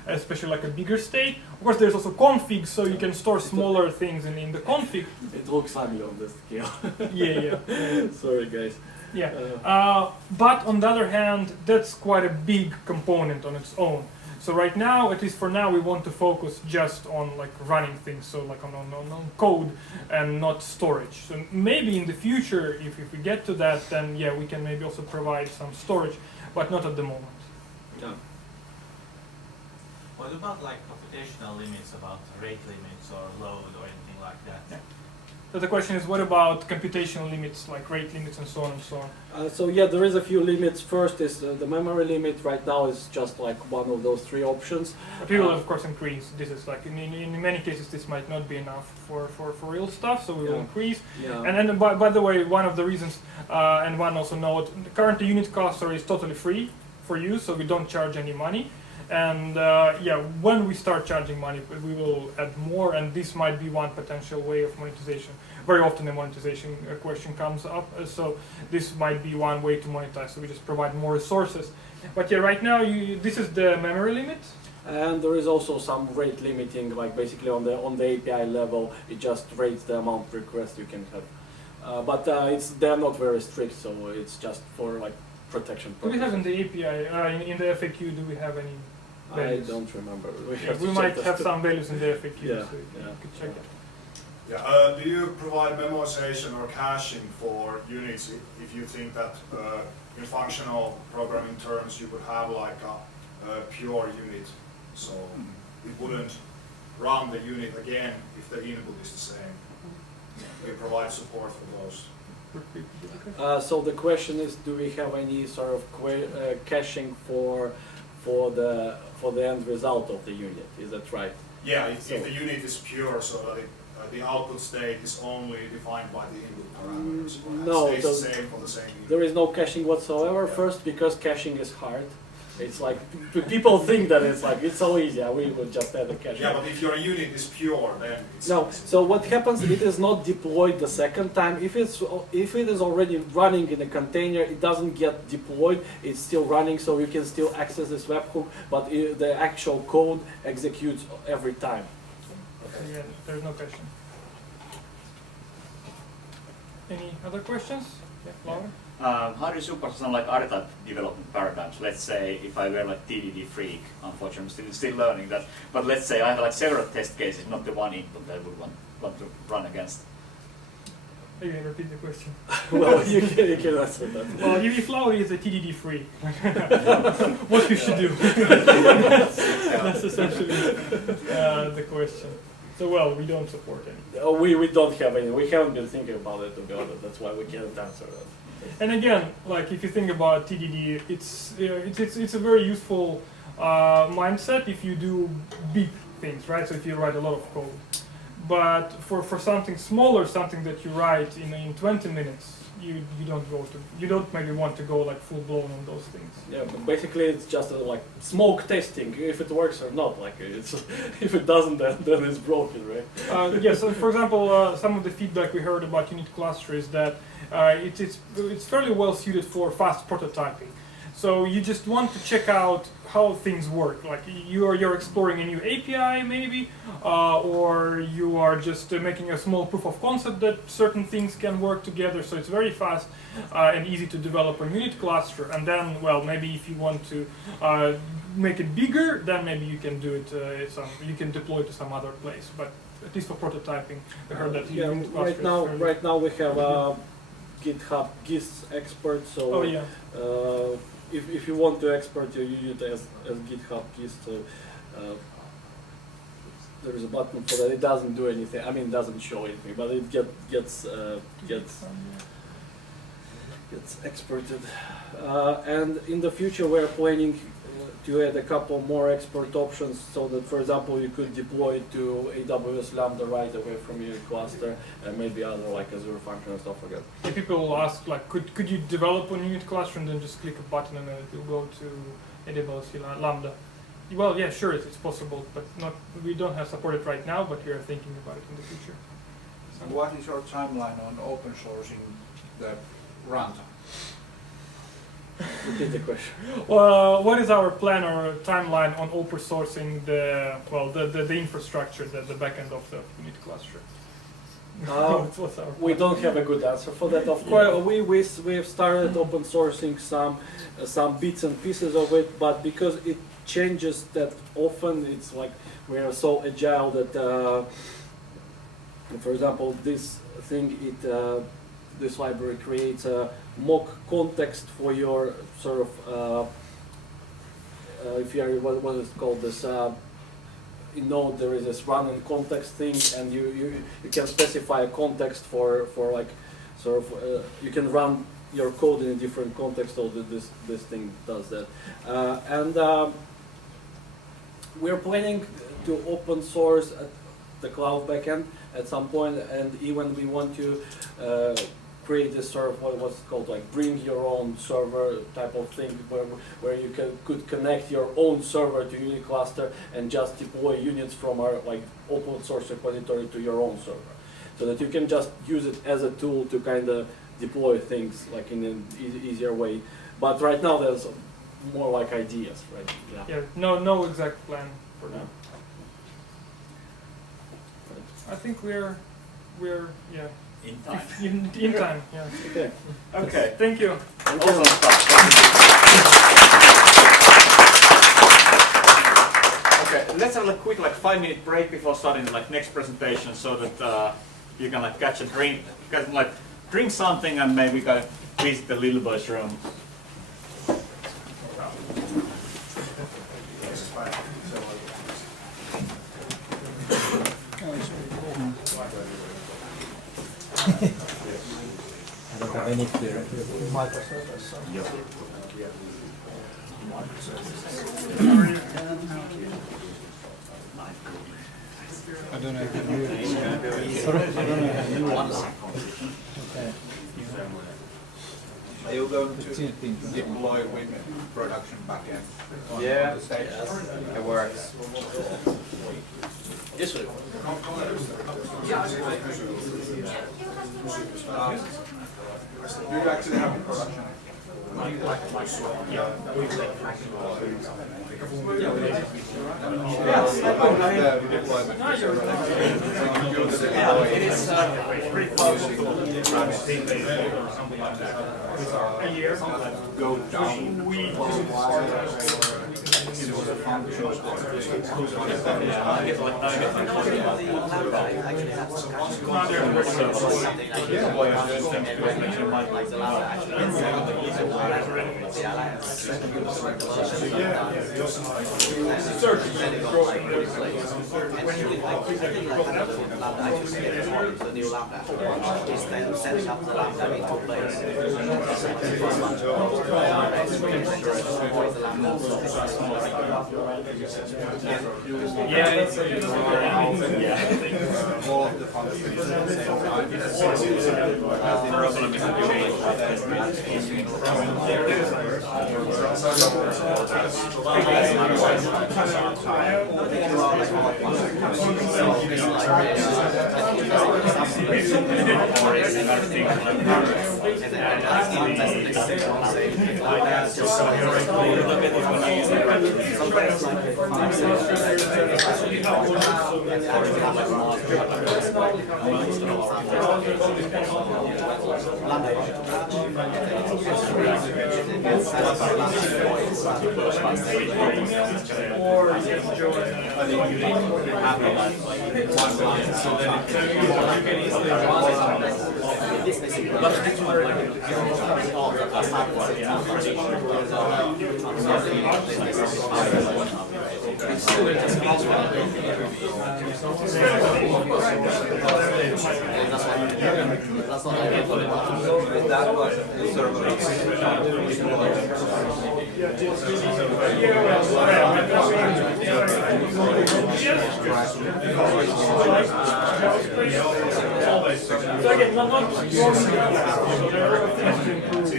especially like a bigger state. Of course, there's also config, so you can store smaller things in the config. It looks ugly on the scale. Yeah. Sorry, guys. Yeah. But on the other hand, that's quite a big component on its own. So right now, at least for now, we want to focus just on like running things, so like on code and not storage. So maybe in the future, if we get to that, then yeah, we can maybe also provide some storage, but not at the moment. Yeah. What about like computational limits, about rate limits or load or anything like that? Yeah. So the question is, what about computational limits, like rate limits and so on and so on? So yeah, there is a few limits. First is the memory limit. Right now is just like one of those three options. But we will of course increase. This is like in many cases this might not be enough for real stuff, so we will increase. Yeah. And then by the way, one of the reasons, and one also note, currently unit cluster is totally free for use, so we don't charge any money. And yeah, when we start charging money, we will add more, and this might be one potential way of monetization. Very often the monetization question comes up, so this might be one way to monetize, so we just provide more resources. But yeah, right now, this is the memory limit. And there is also some rate limiting, like basically on the API level, it just rates the amount of requests you can have. But they're not very strict, so it's just for like protection Do we purposes. have in the API, in the FAQ, do we have any I values? don't remember. We might have some values in the FAQ, Yeah, so you could check it. Yeah, do you provide memoization or caching for units if you think that in functional programming terms you would have like a pure unit, so it wouldn't run the unit again if the input is the same? We provide support for those. So the question is, do we have any sort of caching for the end result of the unit? Is that right? Yeah, if the unit is pure, so that the output state is only defined by the input parameters, or No, stays the same for the same unit. There is no caching whatsoever. First, because caching is hard. It's like people think that it's like it's so easy. We would just add a cache. Yeah, but if your unit is pure, then it's No. So what happens? It is not deployed the second time. If it is already running in a container, it doesn't get deployed. It's still running, so you can still access this webhook, but the actual code executes every time. Yeah, there's no question. Any other questions? Yeah, Laura? How do you support some like other type development paradigms? Let's say if I were like TDD freak, unfortunately I'm still learning that, but let's say I have like several test cases, not the one input that I would want to run against. You can repeat the question. Well, you can answer that. Well, if Lauri is a TDD free, what you should do? That's essentially the question. So, well, we don't support any. We don't have any. We haven't been thinking about it, to be honest. That's why we can't answer that. And again, like if you think about TDD, it's a very useful mindset if you do big things, right? So if you write a lot of code. But for something smaller, something that you write in 20 minutes, you don't maybe want to go like full blown on those things. Yeah, but basically it's just like smoke testing if it works or not. Like it's if it doesn't, then it's broken, right? Yes. So for example, some of the feedback we heard about unit cluster is that it's fairly well suited for fast prototyping. So you just want to check out how things work. Like you're exploring a new API maybe, or you are just making a small proof of concept that certain things can work together. So it's very fast and easy to develop a unit cluster. And then, well, maybe if you want to make it bigger, then maybe you can do it. You can deploy it to some other place. But at least for prototyping, I heard that. Yeah, right now we have a GitHub GIS expert. So. Oh yeah. If you want to export your unit as GitHub GIS, so there is a button for that. It doesn't do anything. I mean, it doesn't show anything, but it gets exported. And in the future, we're planning to add a couple more export options, so that, for example, you could deploy it to AWS Lambda right away from your cluster, and maybe other like Azure function and stuff like that. Yeah, people will ask, like, could you develop a unit cluster and then just click a button and it will go to AWS Lambda? Well, yeah, sure, it's possible, but we don't have supported right now, but we are thinking about it in the future. So what is your timeline on open sourcing the runtime? Repeat the question. Well, what is our plan or timeline on open sourcing the infrastructure, the backend of the unit cluster? What's our We plan? don't have a good answer for that. Of course, we have started open sourcing some bits and pieces of it, but because it changes that often, it's like we are so agile that, for example, this thing this library creates a mock context for your sort of if you are what is called this in Node there is this run in context thing, and you can specify a context for like sort of you can run your code in a different context, so that this thing does that. And we're planning to open source the cloud backend at some point, and even we want to create this sort of what's called like bring your own server type of thing, where you could connect your own server to unit cluster and just deploy units from our like open source repository to your own server, so that you can just use it as a tool to kind of deploy things like in an easier way. But right now there's more like ideas, right? Yeah, no exact plan for now. I think we're yeah. In time. In time, yeah. Okay. Okay. Thank you. Awesome stuff. Okay, let's have a quick 5-minute break before starting the next presentation, so that you can catch a drink, drink something, and maybe go visit the little boy's room. I don't have any microservice. So. I don't know if you. Sorry, I don't know if you want. Okay. Are you going to deploy with production backend on Yeah, the stage? it works. This way. Do you actually have a production? It is pretty powerful tool. Go down. The new lambda instead of setting up the lambda into place. Yeah, it's All of the functions at the same time. problem is that Or you can join That was the server. So again, not there are things to improve the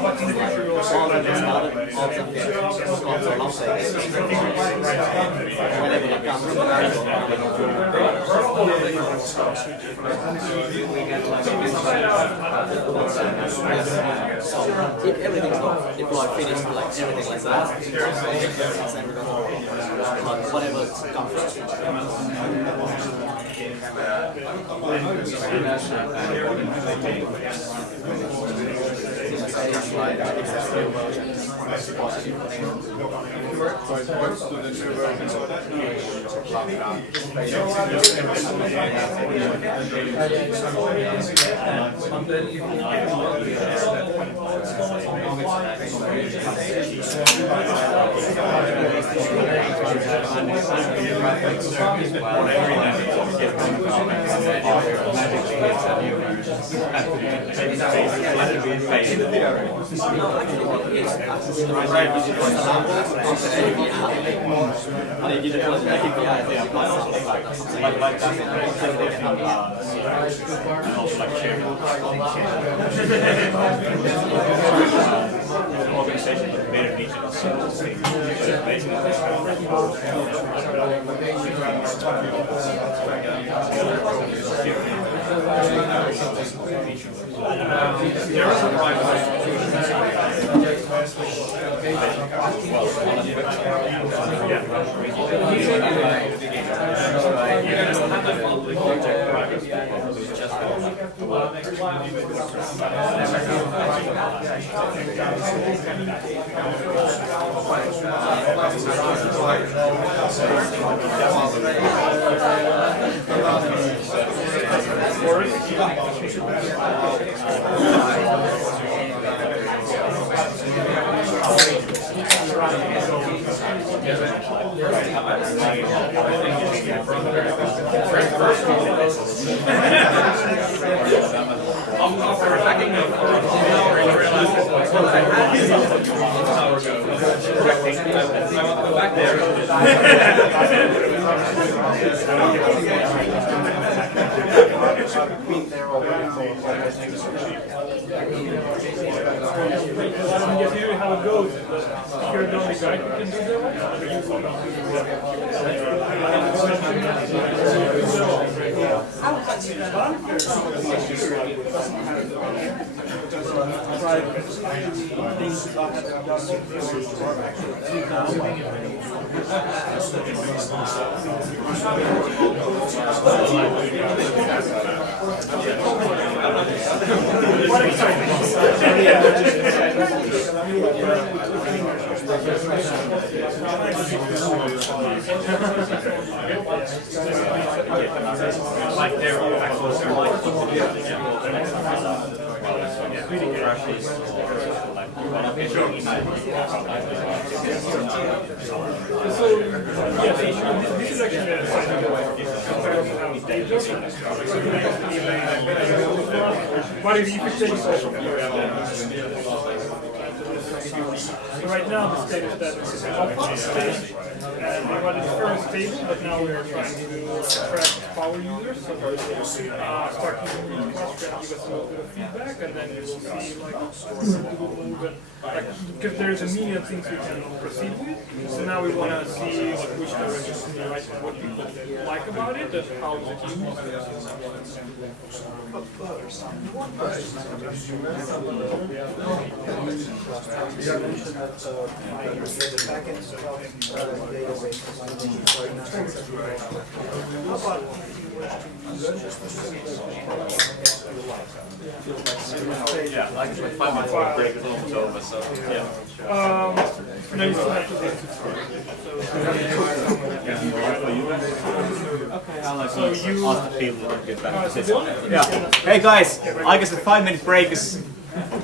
but in the future we also If everything's not deployed, finished, like everything like that, but whatever comes organization with better needs of Just hear how it goes. If you're the only guy who can do this is actually a what if you could take so right now the state is that it's up stage and we wanted the first stable, but now we are trying to attract power users. So start using requests and give us a little bit of feedback, and then we will see like we will move and because there's a million things we can proceed with. So now we want to see which direction to right and what people like about it and how it's used. You mentioned that the backend stuff database right now. How about yeah, like 5 minutes break is almost over, so yeah. No, you still have to do it. Okay, I'll like So you ask the people to get back to this. the only thing Yeah. Hey guys, I guess the 5-minute break is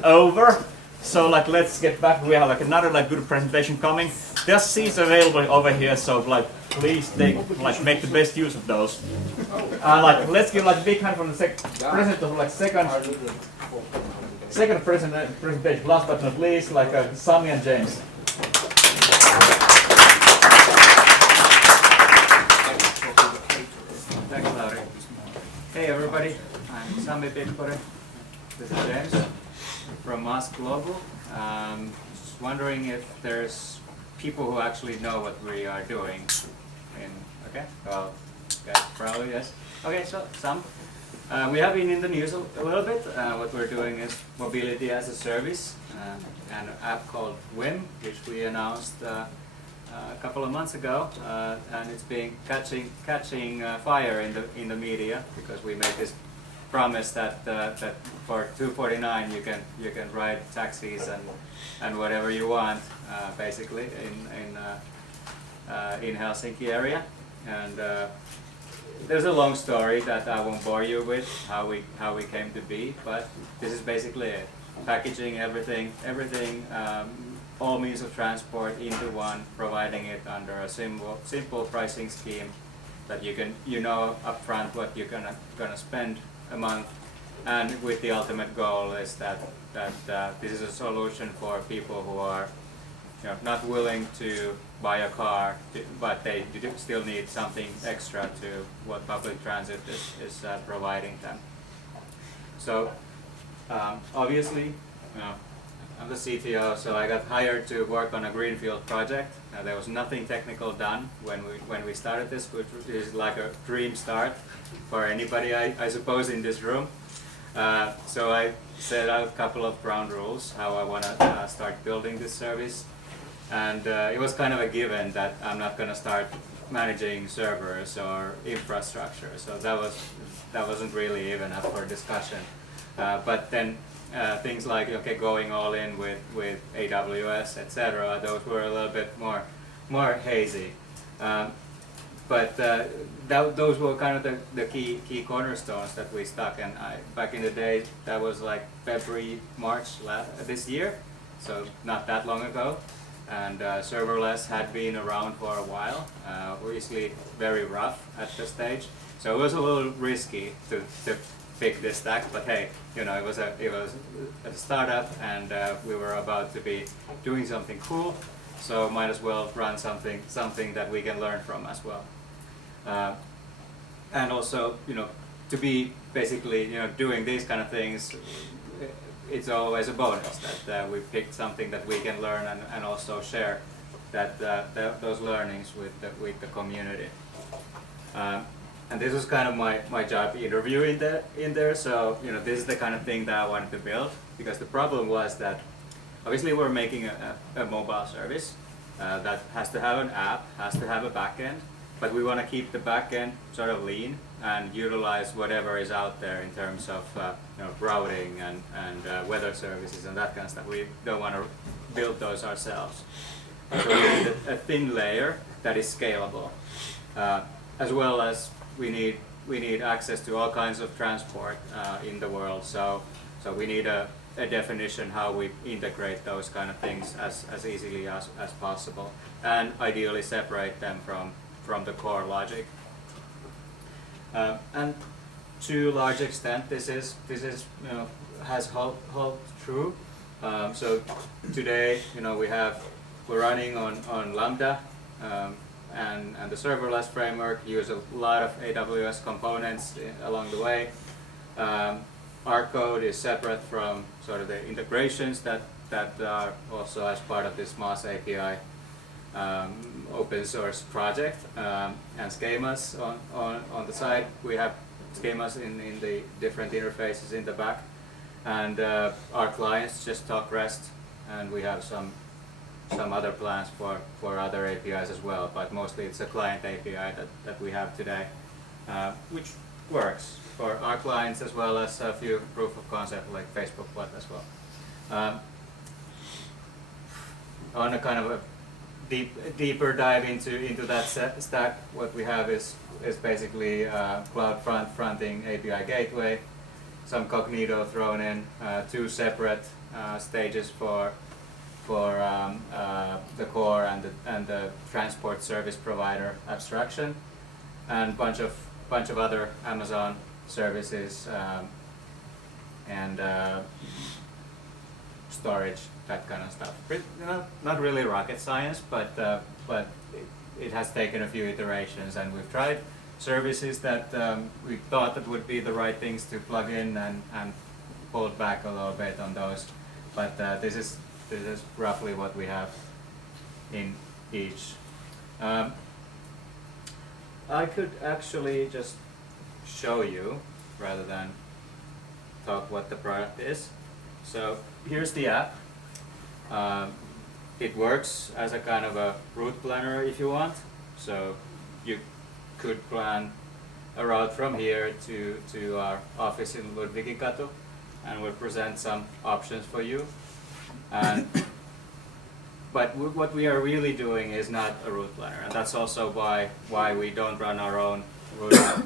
over. So like let's get back. We have like another like good presentation coming. There's seats available over here, so like please take make the best use of those. Like let's give like big hand from the present of like second presentation. Last but not least, like Sami and James. Thanks, Lauri. Hey everybody, I'm Sami Pitpore. This is James from Mask Global. Just wondering if there's people who actually know what we are doing. Okay, well, guys, probably yes. Okay, so some. We have been in the news a little bit. What we're doing is mobility as a service, and an app called WIM, which we announced a couple of months ago, and it's been catching fire in the media because we made this promise that that for $2.49 you can ride taxis and whatever you want basically in Helsinki area. And there's a long story that I won't bore you with how we came to be, but this is basically it. Packaging everything, all means of transport into one, providing it under a simple pricing scheme that you know upfront what you're gonna spend a month, and with the ultimate goal is that this is a solution for people who are not willing to buy a car, but they still need something extra to what public transit is providing them. So obviously, I'm the CTO, so I got hired to work on a greenfield project. There was nothing technical done when we started this, which is like a dream start for anybody, I suppose, in this room. So I set out a couple of ground rules how I want to start building this service. And it was kind of a given that I'm not going to start managing servers or infrastructure, so that wasn't really even up for discussion. But then things like going all in with AWS, etc., those were a little bit more more hazy. But those were kind of the key cornerstones that we stuck. And back in the day, that was like February, March this year, so not that long ago. And serverless had been around for a while, obviously very rough at the stage. So it was a little risky to pick this stack, but hey, you know, it was a startup, and we were about to be doing something cool, so might as well run something that we can learn from as well. And also, you know, to be basically, you know, doing these kind of things, it's always a bonus that we picked something that we can learn and also share those learnings with the community. And this was kind of my job interview in there. So, you know, this is the kind of thing that I wanted to build, because the problem was that obviously we're making a mobile service that has to have an app, has to have a backend, but we want to keep the backend sort of lean and utilize whatever is out there in terms of you know, routing and weather services and that kind of stuff. We don't want to build those ourselves. So we need a thin layer that is scalable, as well as we need access to all kinds of transport in the world. So we need a definition how we integrate those kind of things as easily as possible, and ideally separate them from the core logic. And to a large extent, this is you know, has held true. So today, you know, we're running on Lambda, and the serverless framework use a lot of AWS components along the way. Our code is separate from sort of the integrations that are also as part of this MOS API open source project, and schemas on the side. We have schemas in the different interfaces in the back, and our clients just talk REST, and we have some other plans for other APIs as well, but mostly it's a client API that we have today, which works for our clients as well as a few proof of concept like Facebook Bot as well. On a kind of a deeper dive into that stack, what we have is basically cloud fronting API gateway, some Cognito thrown in, two separate stages for the core and the transport service provider abstraction, and bunch of other Amazon services and storage, that kind of stuff. Not really rocket science, but it has taken a few iterations, and we've tried services that we thought that would be the right things to plug in and pulled back a little bit on those. But this is roughly what we have in each. I could actually just show you rather than talk what the product is. So here's the app. It works as a kind of a route planner if you want. So you could plan a route from here to our office in Ludwigikatu, and we'll present some options for you. But what we are really doing is not a route planner, and that's also why we don't run our own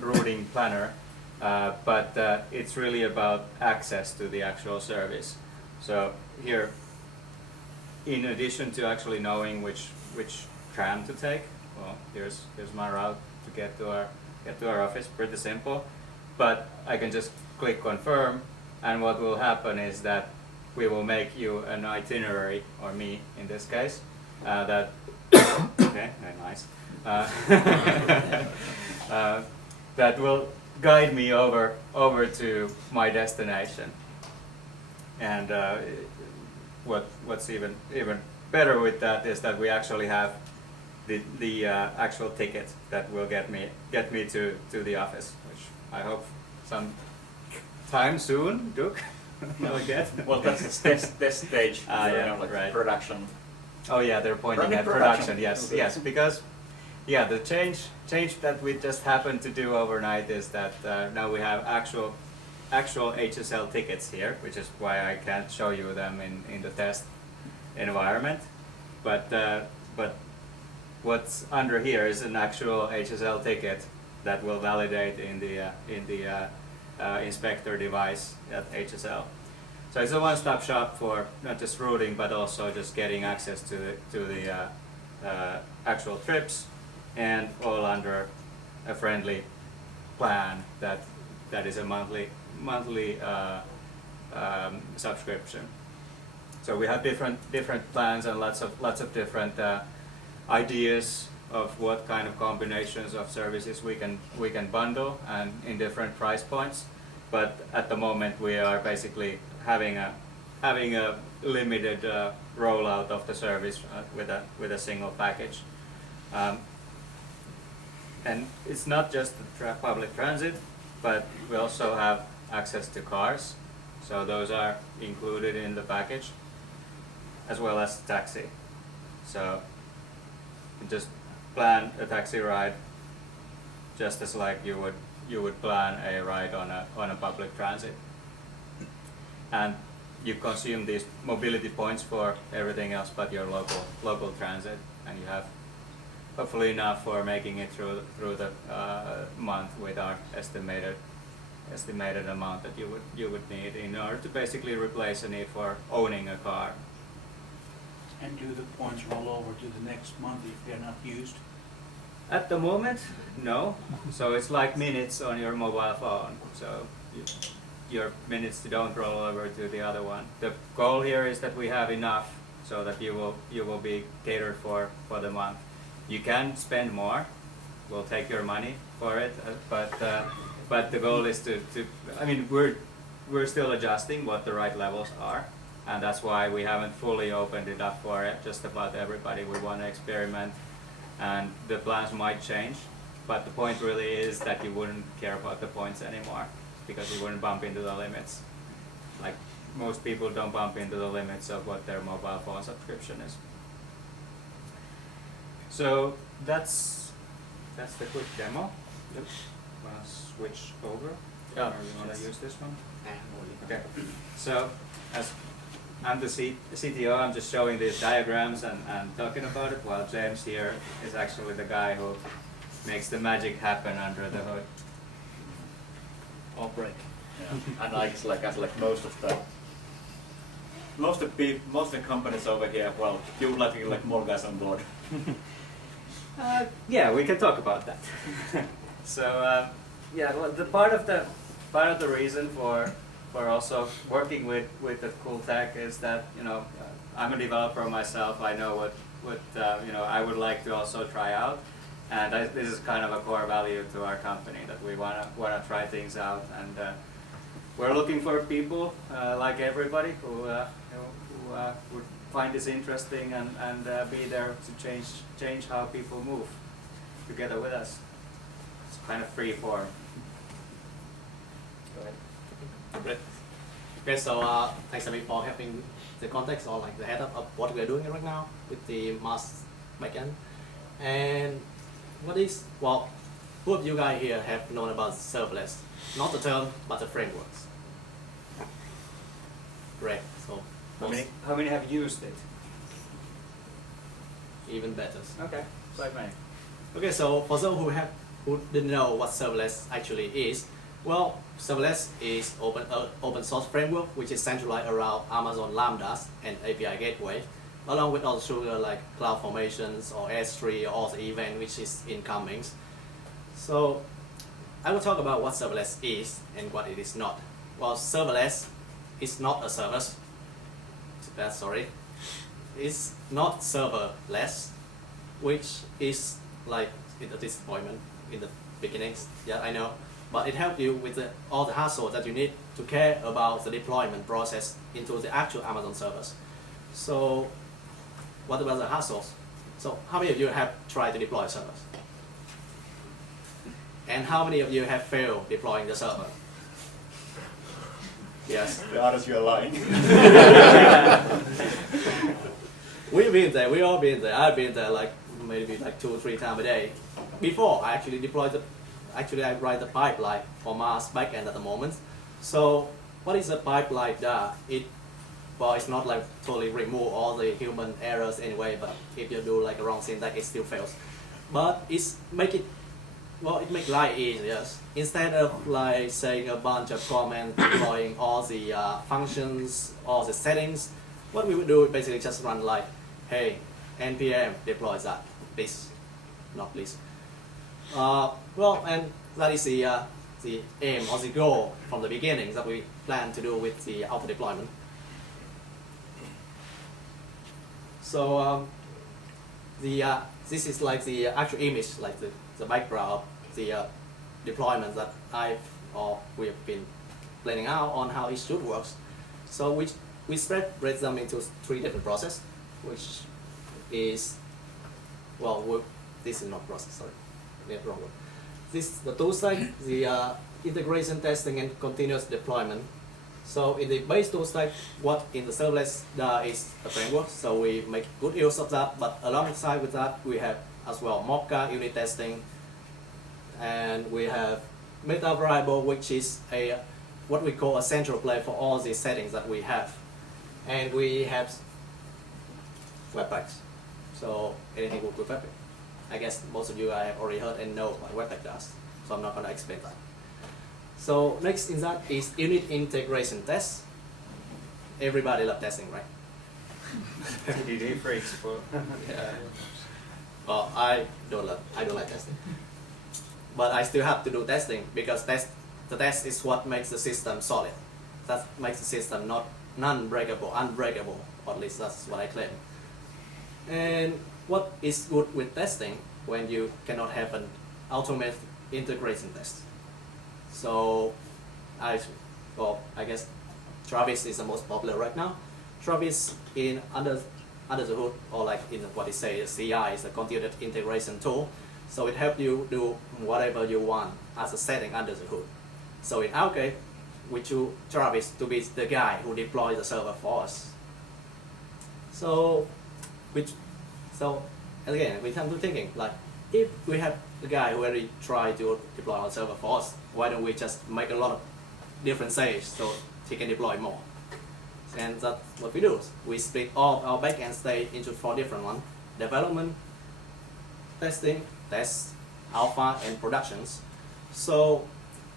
routing planner. But it's really about access to the actual service. So here, in addition to actually knowing which tram to take, well, here's my route to get to our office. Pretty simple, but I can just click confirm, and what will happen is that we will make you an itinerary, or me in this case, that okay, very nice. That will guide me over to my destination. And what's even better with that is that we actually have the actual ticket that will get me to the office, which I hope some time soon, Duke. Will get. Well, that's the test stage. Yeah, like right. Production. Oh yeah, they're pointing at production. Yes, yes, because yeah, the change that we just happened to do overnight is that now we have actual HSL tickets here, which is why I can't show you them in the test environment. But what's under here is an actual HSL ticket that will validate in the inspector device at HSL. So it's a one-stop shop for not just routing, but also just getting access to the actual trips, and all under a friendly plan that is a monthly subscription. So we have different plans and lots of different ideas of what kind of combinations of services we can bundle and in different price points. But at the moment we are basically having a limited rollout of the service with a single package. And it's not just the public transit, but we also have access to cars. So those are included in the package, as well as taxi. So you just plan a taxi ride just as like you would plan a ride on a public transit. And you consume these mobility points for everything else but your local transit, and you have hopefully enough for making it through the month with our estimated amount that you would need in order to basically replace the need for owning a car. And do the points roll over to the next month if they're not used? At the moment, no. So it's like minutes on your mobile phone. So your minutes don't roll over to the other one. The goal here is that we have enough so that you will be catered for the month. You can spend more. We'll take your money for it, but the goal is to I mean, we're still adjusting what the right levels are, and that's why we haven't fully opened it up for just about everybody. We want to experiment, and the plans might change, but the point really is that you wouldn't care about the points anymore because you wouldn't bump into the limits. Like most people don't bump into the limits of what their mobile phone subscription is. So that's the quick demo. Yep. Wanna switch over? Yeah. Or you wanna use this one? Okay. So as I'm the CTO, I'm just showing these diagrams and talking about it, while James here is actually the guy who makes the magic happen under the hood. Or break. Yeah. And I guess like most of the companies over here, well, you would like more guys on board. Yeah, we can talk about that. So yeah, well, the part of the reason for also working with the cool tech is that I'm a developer myself. I know what I would like to also try out, and this is kind of a core value to our company that we wanna try things out, and we're looking for people like everybody who would find this interesting and be there to change how people move together with us. It's kind of free form. Go ahead. Great. Okay, so thanks a bit for having the context or like the head up of what we are doing right now with the mass backend. And who of you guys here have known about serverless? Not the term, but the frameworks. Great. So How many have used it? even better. Okay, quite many. Okay, so for those who didn't know what serverless actually is, well, serverless is open source framework which is centralized around Amazon Lambdas and API gateway, along with other tools like CloudFormations or S3 or all the event which is incoming. So I will talk about what serverless is and what it is not. Well, serverless is not a service. Sorry, it's not serverless, which is like a disappointment in the beginnings. Yeah, I know, but it helps you with all the hassle that you need to care about the deployment process into the actual Amazon servers. So, what about the hassles? So, how many of you have tried to deploy servers? And how many of you have failed deploying the server? Yes. The others, you are lying. We've been there. We all been there. I've been there like maybe like 2 or 3 times a day. Before I actually I write the pipeline for mass backend at the moment. So what is a pipeline that? It well, it's not like totally remove all the human errors anyway, but if you do like a wrong syntax, it still fails. But it makes life easier. Instead of like saying a bunch of comments, deploying all the functions, all the settings, what we would do is basically just run like, hey, npm deploy that, please, not please. Well, and that is the aim or the goal from the beginning that we plan to do with the auto deployment. So this is like the actual image, like the background of the deployment that we have been planning out on how it should work. So we break them into 3 different processes, which is, well, this is not process, sorry, yeah, wrong one. The tool stack, the integration testing and continuous deployment. So in the base tool stack, what in the serverless is a framework, so we make good use of that, but alongside with that, we have as well Mocha unit testing, and we have meta variable, which is what we call a central place for all the settings that we have. And we have Webpack. So anything with Webpack. I guess most of you have already heard and know what Webpack does, so I'm not going to explain that. So next in that is unit integration test. Everybody loves testing, right? TDD freaks for. Yeah. Well, I don't like testing, but I still have to do testing because the test is what makes the system solid. That makes the system not unbreakable, or at least that's what I claim. And what is good with testing when you cannot have an automated integration test? So I guess Travis is the most popular right now. Travis under the hood, or like in what they say, CI is a continuous integration tool. So it helps you do whatever you want as a setting under the hood. So in our case, we choose Travis to be the guy who deploys the server for us. So again, we come to thinking like, if we have the guy who already tried to deploy our server for us, why don't we just make a lot of different saves so he can deploy more? And that's what we do. We split all our backend stage into 4 different ones: development, testing, test, alpha, and productions. So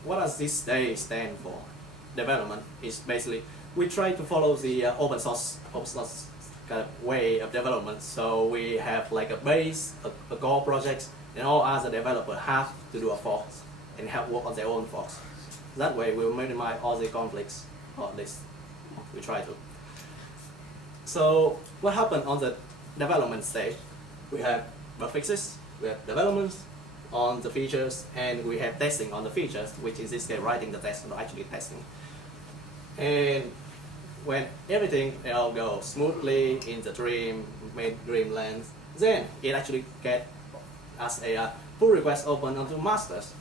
what does this stage stand for? Development is basically, we try to follow the open source kind of way of development. So we have like a base, a core project, and all other developers have to do a fork and have work on their own forks. That way we'll minimize all the conflicts, or at least we try to. So what happened on the development stage? We have bug fixes, we have development on the features, and we have testing on the features, which in this case writing the test or actually testing. And when everything all goes smoothly in the dreamland, then it actually gets as a pull request open onto masters,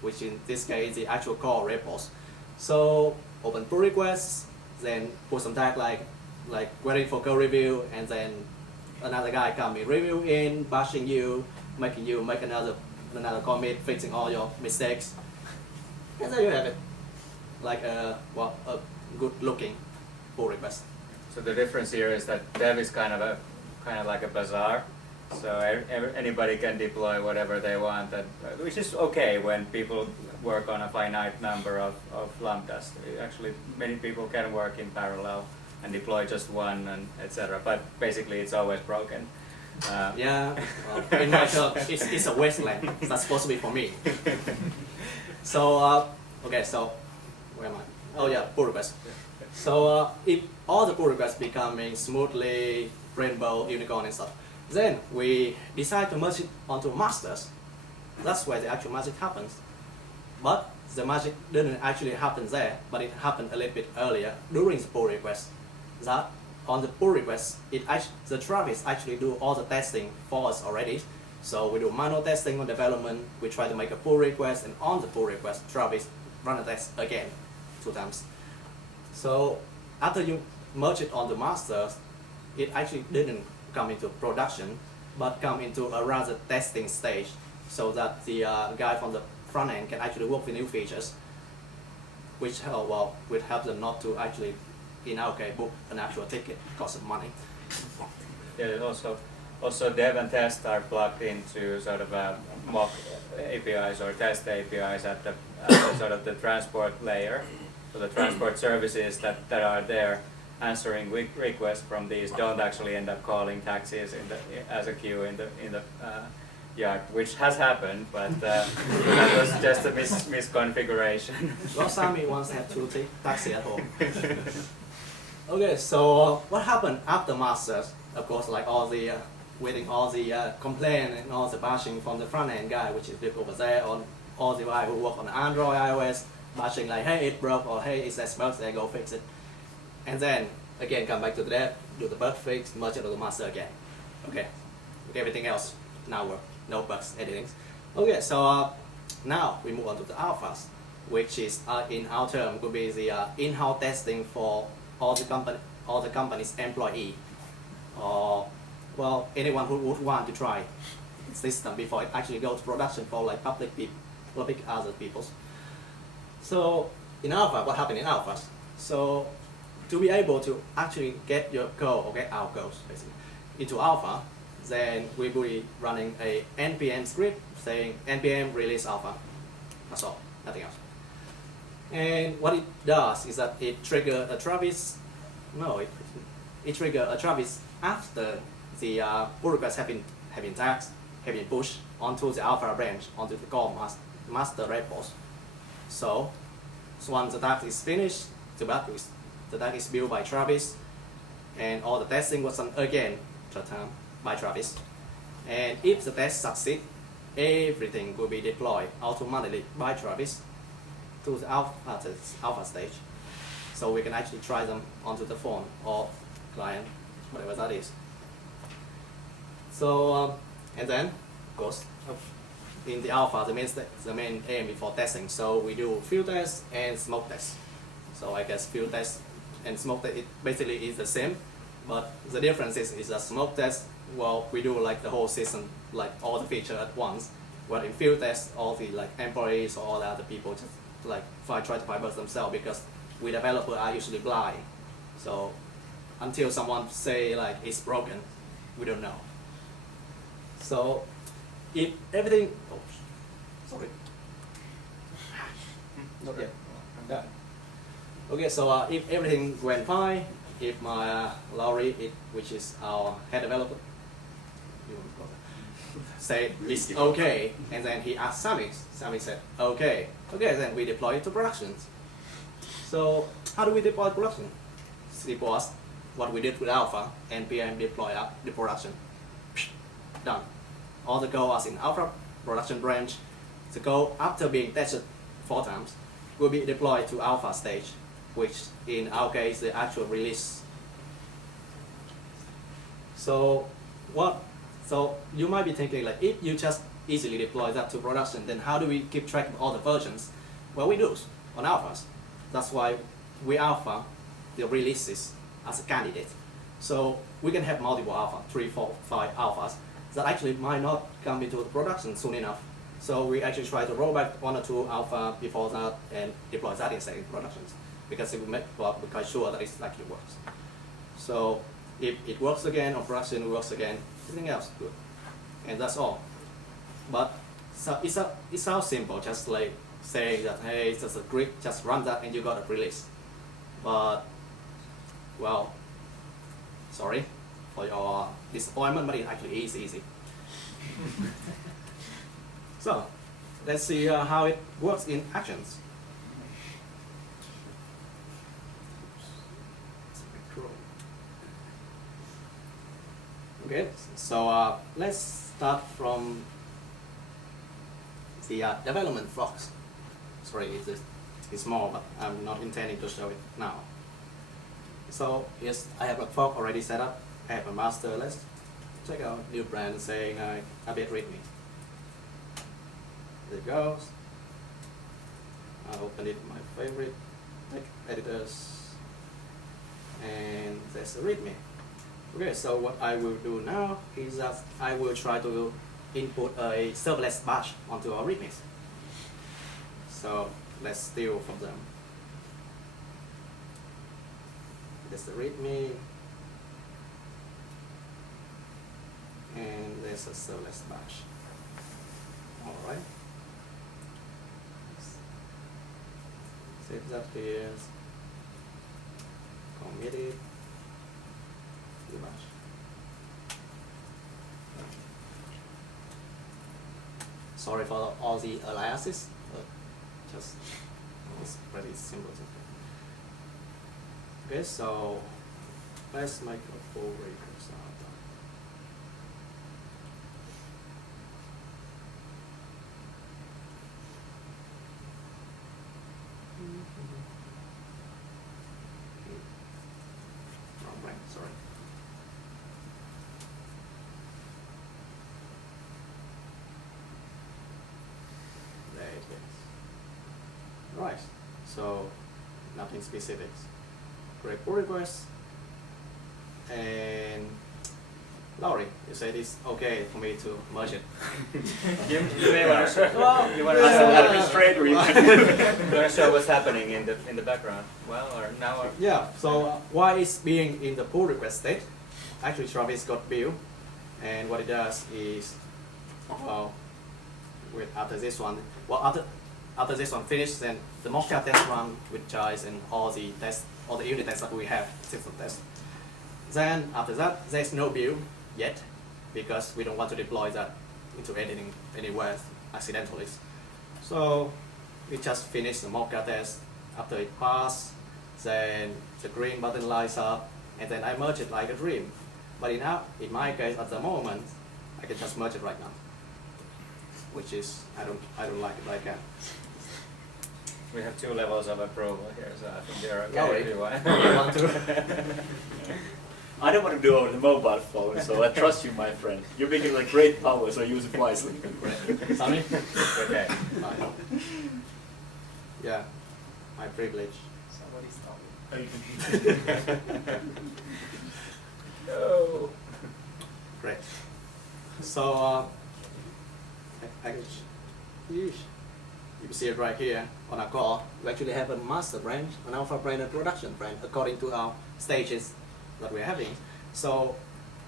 which in this case is the actual core repos. So open pull requests, then put some tag like waiting for code review, and then another guy coming review in, bashing you, making you make another commit, fixing all your mistakes, and there you have it, like a good looking pull request. So the difference here is that dev is kind of like a bazaar. So anybody can deploy whatever they want, and which is okay when people work on a finite number of lambdas. Actually, many people can work in parallel and deploy just one, and etc. But basically, it's always broken. Yeah, well, in my job, it's a wasteland. That's supposed to be for me. So okay, so where am I? Oh yeah, pull request. So if all the pull requests becoming smoothly rainbow, unicorn and stuff, then we decide to merge it onto masters. That's where the actual magic happens. But the magic didn't actually happen there, but it happened a little bit earlier during the pull request. That on the pull request, the Travis actually do all the testing for us already. So we do manual testing on development, we try to make a pull request, and on the pull request, Travis run a test again 2 times. So after you merge it on the masters, it actually didn't come into production, but come into a rather testing stage, so that the guy from the front end can actually work with new features, which will help them not to actually in our case, book an actual ticket, cost of money. Yeah, also dev and test are plugged into sort of mock APIs or test APIs at the sort of the transport layer. So the transport services that are there answering requests from these don't actually end up calling taxis as a queue in the yard, which has happened, but that was just a misconfiguration. Well, Sami once had to take taxi at home. Okay, so what happened after masters? Of course, like all the waiting all the complaint and all the bashing from the front end guy, which is over there, on all the guy who work on Android, iOS, bashing like, hey, it broke, or hey, it's that bug there, go fix it. And then again come back to the dev, do the bug fix, merge it to the master again. Okay, everything else now work, no bugs, anything. Okay, so now we move on to the alphas, which is in our term could be the in-house testing for all the company's employee, or well, anyone who would want to try the system before it actually goes to production for like public other people. So in alpha, what happened in alphas? So to be able to actually get your code or get our codes basically into alpha, then we will be running a npm script saying npm release alpha. That's all, nothing else. And what it does is that it triggers a Travis. No, it triggers a Travis after the pull requests have been tagged, have been pushed onto the alpha branch, onto the core master repos. So once the tag is finished, the tag is built by Travis, and all the testing was done again by Travis. And if the test succeeds, everything will be deployed automatically by Travis to the alpha stage. So we can actually try them onto the phone or client, whatever that is. So, and then, of course, in the alpha, the main aim is for testing. So we do field tests and smoke tests. So I guess field tests and smoke test, it basically is the same, but the difference is that smoke test, well, we do like the whole system, like all the features at once. Well, in field tests, all the like employees or all the other people just like try to find bugs themselves, because we developers are usually blind. So until someone say like it's broken, we don't know. So if everything, oh, sorry, not yet. Yeah. Okay, so if everything went fine, if my Laurie, which is our head developer, say it's okay, and then he asked Sami. Sami said okay. Okay, then we deploy it to production. So how do we deploy production? It was what we did with alpha, npm deploy up the production. Done. All the code was in alpha production branch. The code, after being tested 4 times, will be deployed to alpha stage, which in our case the actual release. So you might be thinking like, if you just easily deploy that to production, then how do we keep track of all the versions? Well, we do on alphas. That's why we alpha the releases as a candidate. So we can have multiple alpha, 3, 4, 5 alphas that actually might not come into the production soon enough. So we actually try to roll back 1 or 2 alpha before that and deploy that instead in productions, because it will make we're quite sure that it actually works. So if it works again on production, it works again, everything else good, and that's all. But so it sounds simple, just like saying that hey, it's just a script, just run that and you got a release. But well, sorry for your disappointment, but it actually is easy. So let's see how it works in actions. Okay, so let's start from the development flux. Sorry, it's small, but I'm not intending to show it now. So yes, I have a fork already set up. I have a master. Let's check out new brand saying a bit readme. There it goes. I open it in my favorite editors, and there's a readme. Okay, so what I will do now is that I will try to input a serverless batch onto our readmes. So let's steal from them. there's the README, and there's a serverless batch. All right. Save that here. Commit it. The batch. Sorry for all the aliases, but just it's pretty simple. Okay, so let's make a full recursive. Wrong way, sorry. There it is. Right, so nothing specific. Create pull request. And Laurie, you said it's okay for me to merge it. You may want to Well, you want to administrator, you you want to show what's happening in the background. Well, or now, or Yeah, so why it's being in the pull request state, actually Travis got built, and what it does is, well, after this one, after this one finished, then the mock-up test run with Jais and all the tests, all the unit tests that we have, system tests. Then after that, there's no build yet, because we don't want to deploy that into editing anywhere accidentally. So we just finish the mock-up test. After it passed, then the green button lights up, and then I merge it like a dream. But in my case, at the moment, I can just merge it right now, which is I don't like it like that. we have 2 levels of approval here, so I think they're Laurie, okay if you want. you want to? I don't want to do it over the mobile phone, so I trust you, my friend. You're making like great power, so use it wisely. Sammy? Okay. I know. Yeah, my privilege. Somebody stop me. No. Great. So, package. You see it right here on our core. We actually have a master branch, an alpha branch, and production branch according to our stages that we're having. So,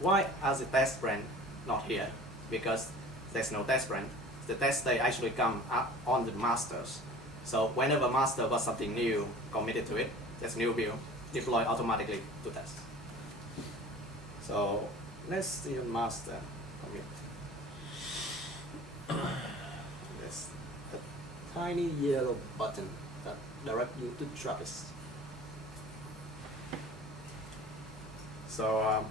why are the test branch not here? Because there's no test branch. The test they actually come up on the masters. So, whenever master got something new committed to it, there's new build, deploy automatically to test. So, let's see on master commit. There's a tiny yellow button that directs you to Travis. So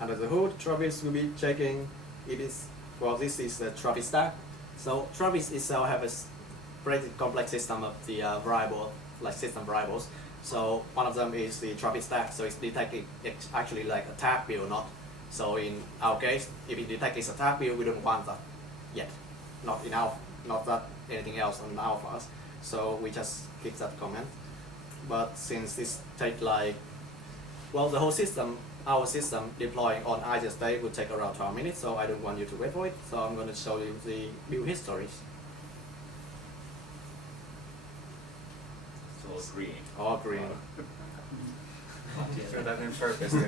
under the hood, Travis will be checking it is, well, this is the Travis stack. So Travis itself has a pretty complex system of the variable, like system variables. So one of them is the Travis stack, so it's detecting it's actually like a tag build, not. So in our case, if it detects it's a tag build, we don't want that yet. Not in alpha, not that anything else on alphas. So we just keep that comment. But since this take like, well, the whole system, our system deploying on either state would take around 12 minutes, so I don't want you to wait for it. So I'm going to show you the build histories. It's all green. All green. So that in purpose. You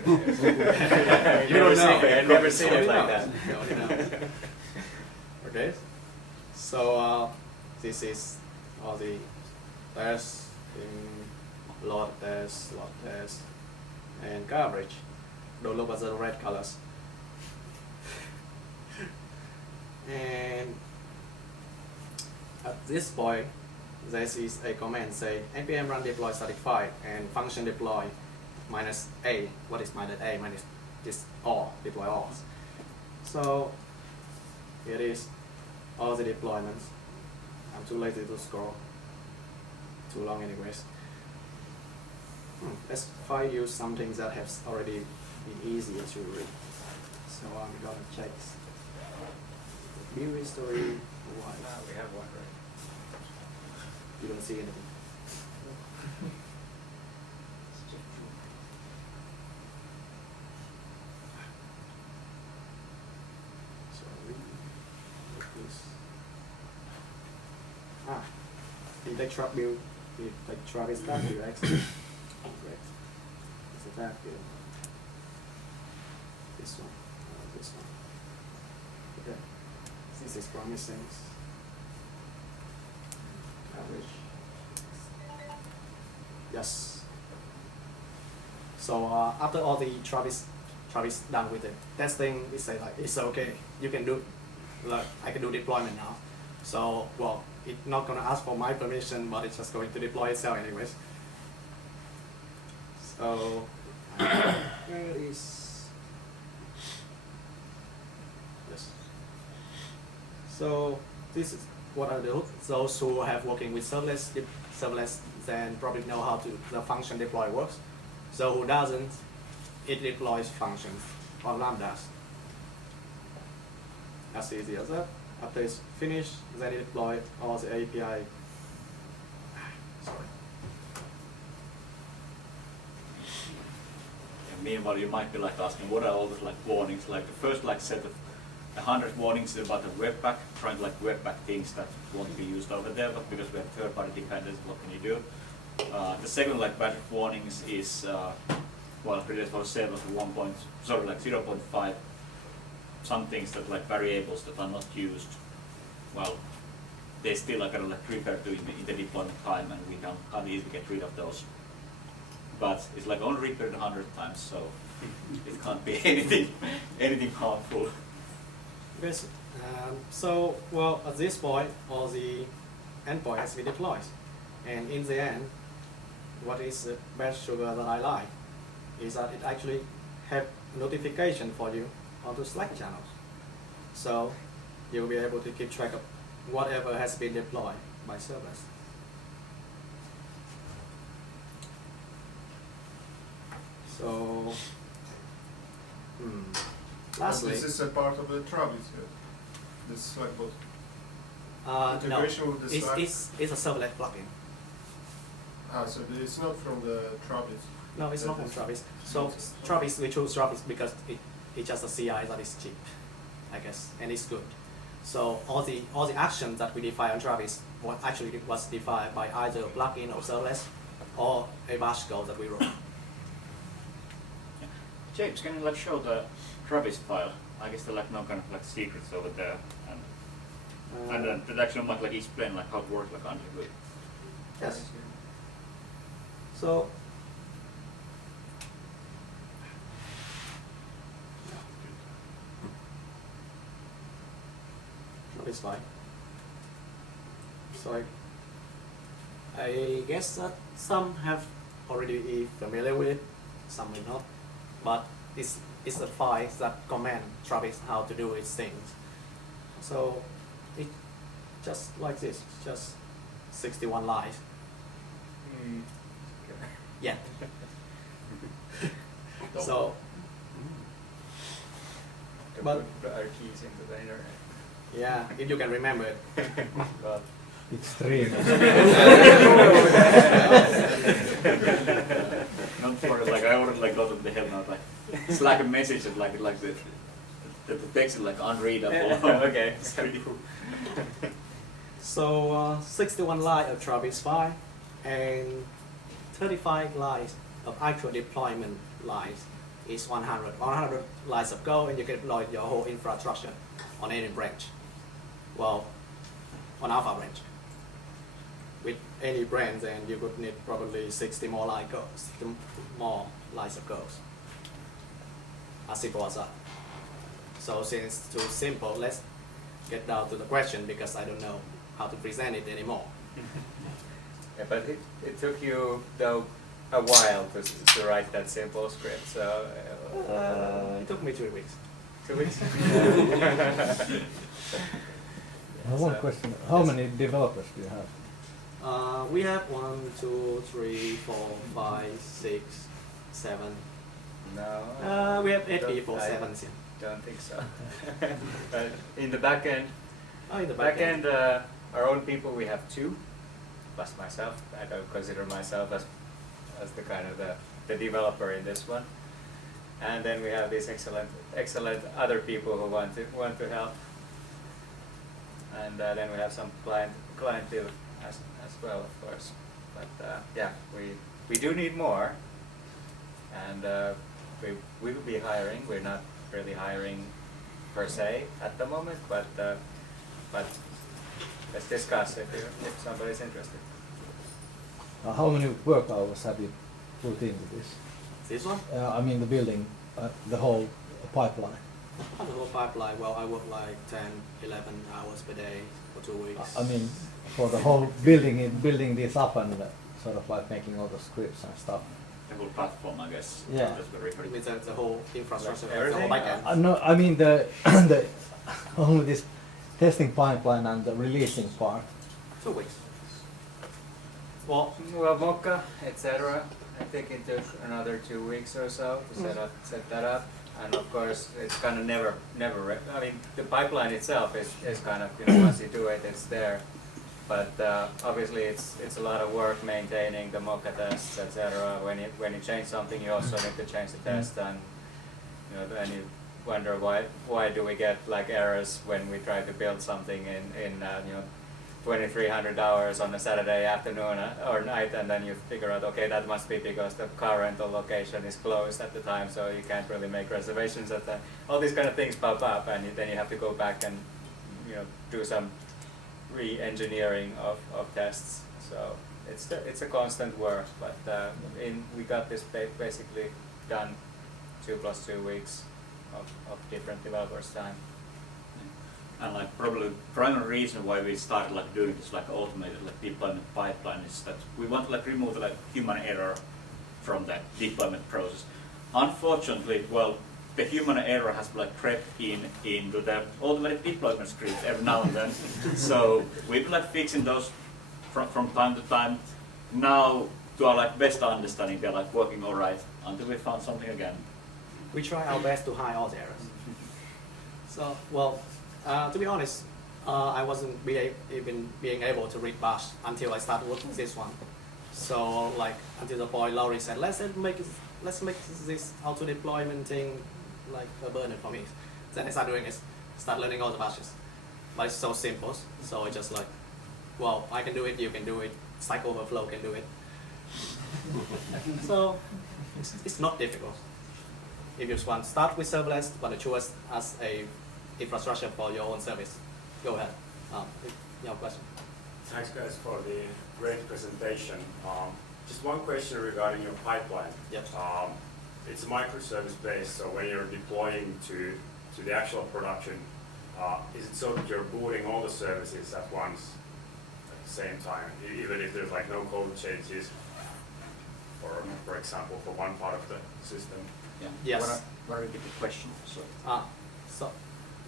don't know. I've never seen it like that. Okay. So this is all the tests in load test, and garbage. Don't look at the red colors. And at this point, this is a command say npm run deploy static file and function deploy minus a. What is minus a? Minus this all, deploy all. So here it is, all the deployments. I'm too lazy to scroll. Too long anyways. Let's try use something that has already been easier to read. So I'm gonna check the build history. Why? We have one, right? You don't see anything. So we like this. You take trap build, you take Travis stack, you exit. Great. that here? This one. This one. Okay. This is promising. Average. Yes. So after all the Travis done with the testing, we say like it's okay. You can do, like I can do deployment now. So well, it's not gonna ask for my permission, but it's just going to deploy itself anyways. So where is yes. So this is what I do. Those who have working with serverless then probably know how the function deploy works. So who doesn't, it deploys functions on lambdas. As easy as that. After it's finished, then it deploys all the API. Sorry. Meanwhile, you might be like asking, what are all those like warnings? Like the first like set of 100 warnings about the webpack, trying to like webpack things that won't be used over there, but because we have third-party dependence, what can you do? The second like batch of warnings is well, related for servers 0.5. Some things that like variables that are not used, well, they still are kind of like referred to in the deployment time, and we can't easily get rid of those. But it's like only repeated 100 times, so it can't be anything harmful. Yes. So well, at this point, all the endpoint has been deployed, and in the end, what is the best sugar that I like is that it actually have notification for you onto Slack channels. So you'll be able to keep track of whatever has been deployed by servers. So, lastly, this is a part of the Travis, yes? This Slack bot. no, Integration with the Slack. it's a servlet plugin. So it's not from the Travis. No, it's not from Travis. So Travis, we chose Travis because it's just a CI that is cheap, I guess, and it's good. So all the actions that we define on Travis was defined by either a plugin or serverless, or a bash code that we wrote. James, can you like show the Travis file? I guess there are like no kind of like secrets over there, and that actually might like explain like how it works like under good. Yes. So it's fine. So I guess that some have already familiar with it, some will not. But it's a file that command Travis how to do its things. So it just like this, just 61 lines. Yeah. So but put our keys into the internet. yeah, if you can remember it. Extreme. Not for like I already like got of the hell now like Slack a message that like the text is like unreadable. Okay. So 61 lines of Travis file and 35 lines of actual deployment lines is 100. 100 lines of code, and you can deploy your whole infrastructure on any branch. Well, on Alpha branch. With any branch, then you could need probably 60 more lines of code. As simple as that. So since it's too simple, let's get down to the question because I don't know how to present it anymore. Yeah, but it took you though a while to write that simple script. So it took me 3 weeks. 2 weeks. One question: how many developers do you have? We have 1, 2, 3, 4, 5, 6, 7. No. We have 8 don't- people, I 7. Don't think so. But in the back end, In the back end, our own people we have 2, plus myself. I don't consider myself as the kind of the developer in this one. And then we have these excellent other people who want to help. And then we have some client too as well, of course. But yeah, we do need more. and we will be hiring. We're not really hiring per se at the moment, but let's discuss if somebody's interested. How many work hours have you put into this? This one? I mean the building, the whole pipeline. The whole pipeline, well, I work like 10, 11 hours per day for 2 weeks. I mean, for the whole building this up and sort of like making all the scripts and stuff. The whole platform, I guess. Yeah. That's what we're referring to. With the whole infrastructure, Like the whole everything? backend. No, I mean the only this testing pipeline and the releasing part. 2 weeks. Well, Mocha, etc. I think it took another 2 weeks or so to set that up. And of course, it's kind of never. I mean, the pipeline itself is kind of, once you do it, it's there. But obviously, it's a lot of work maintaining the Mocha tests, etc. When you change something, you also need to change the test, and then you wonder why do we get like errors when we try to build something in 2,300 hours on a Saturday afternoon or night, and then you figure out, okay, that must be because the car rental location is closed at the time, so you can't really make reservations at the. All these kind of things pop up, and then you have to go back and do some re-engineering of tests. So it's a constant work, but we got this basically done 2 + 2 weeks of different developers' time. And like probably primary reason why we started like doing this like automated like deployment pipeline is that we want to like remove the like human error from the deployment process. Unfortunately, well, the human error has like crept into the automated deployment script every now and then. So we've been like fixing those from time to time. Now, to our like best understanding, they're like working all right until we found something again. we try our best to hide all the errors. So, well, to be honest, I wasn't even being able to read bash until I started working this one. So, like, until the point Laurie said, let's make this auto deployment thing like a burden for me. Then I started doing it, start learning all the bashes. But it's so simple, so it's just like, well, I can do it, you can do it, Stack Overflow can do it. So it's not difficult. If you just want to start with serverless, but choose as a infrastructure for your own service, go ahead. You have a question? Thanks guys for the great presentation. Just one question regarding your pipeline. Yep. It's a microservice based, so when you're deploying to the actual production, is it so that you're booting all the services at once at the same time, even if there's like no code changes, for example, for one part of the system? Yeah. Yes. What are the question? So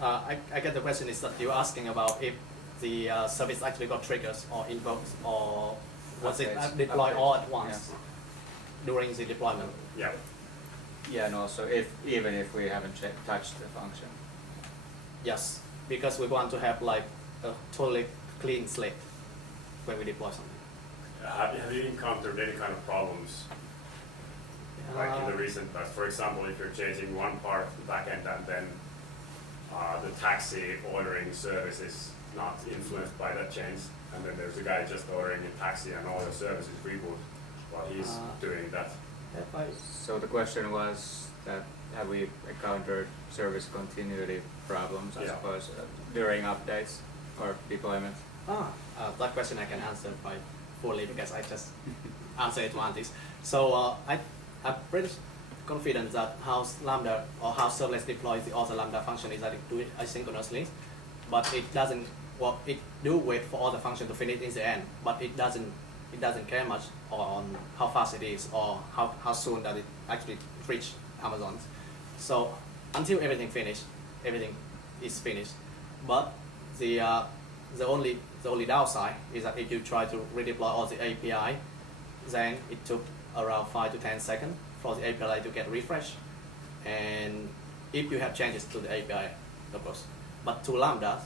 I get the question is that you're asking about if the service actually got triggers or invoked, or was it deployed all at once during the deployment? Yeah. Yeah, and also even if we haven't touched the function. Yes, because we want to have like a totally clean slate when we deploy something. Have you encountered any kind of problems like in the recent past? For example, if you're changing one part of the backend and then the taxi ordering service is not influenced by that change, and then there's a guy just ordering a taxi and all the services reboot while he's doing that. So the question was that have we encountered service continuity problems, I suppose, during updates or deployment? That question I can answer by fully because I just answered it once. So I'm pretty confident that how Lambda or how serverless deploys the auto Lambda function is that it do it asynchronously, but it doesn't. Well, it do wait for all the function to finish in the end, but it doesn't care much on how fast it is or how soon that it actually reach Amazon. So until everything is finished. But the only downside is that if you try to redeploy all the API, then it took around 5 to 10 seconds for the API to get refreshed. And if you have changes to the API, of course. But to Lambda,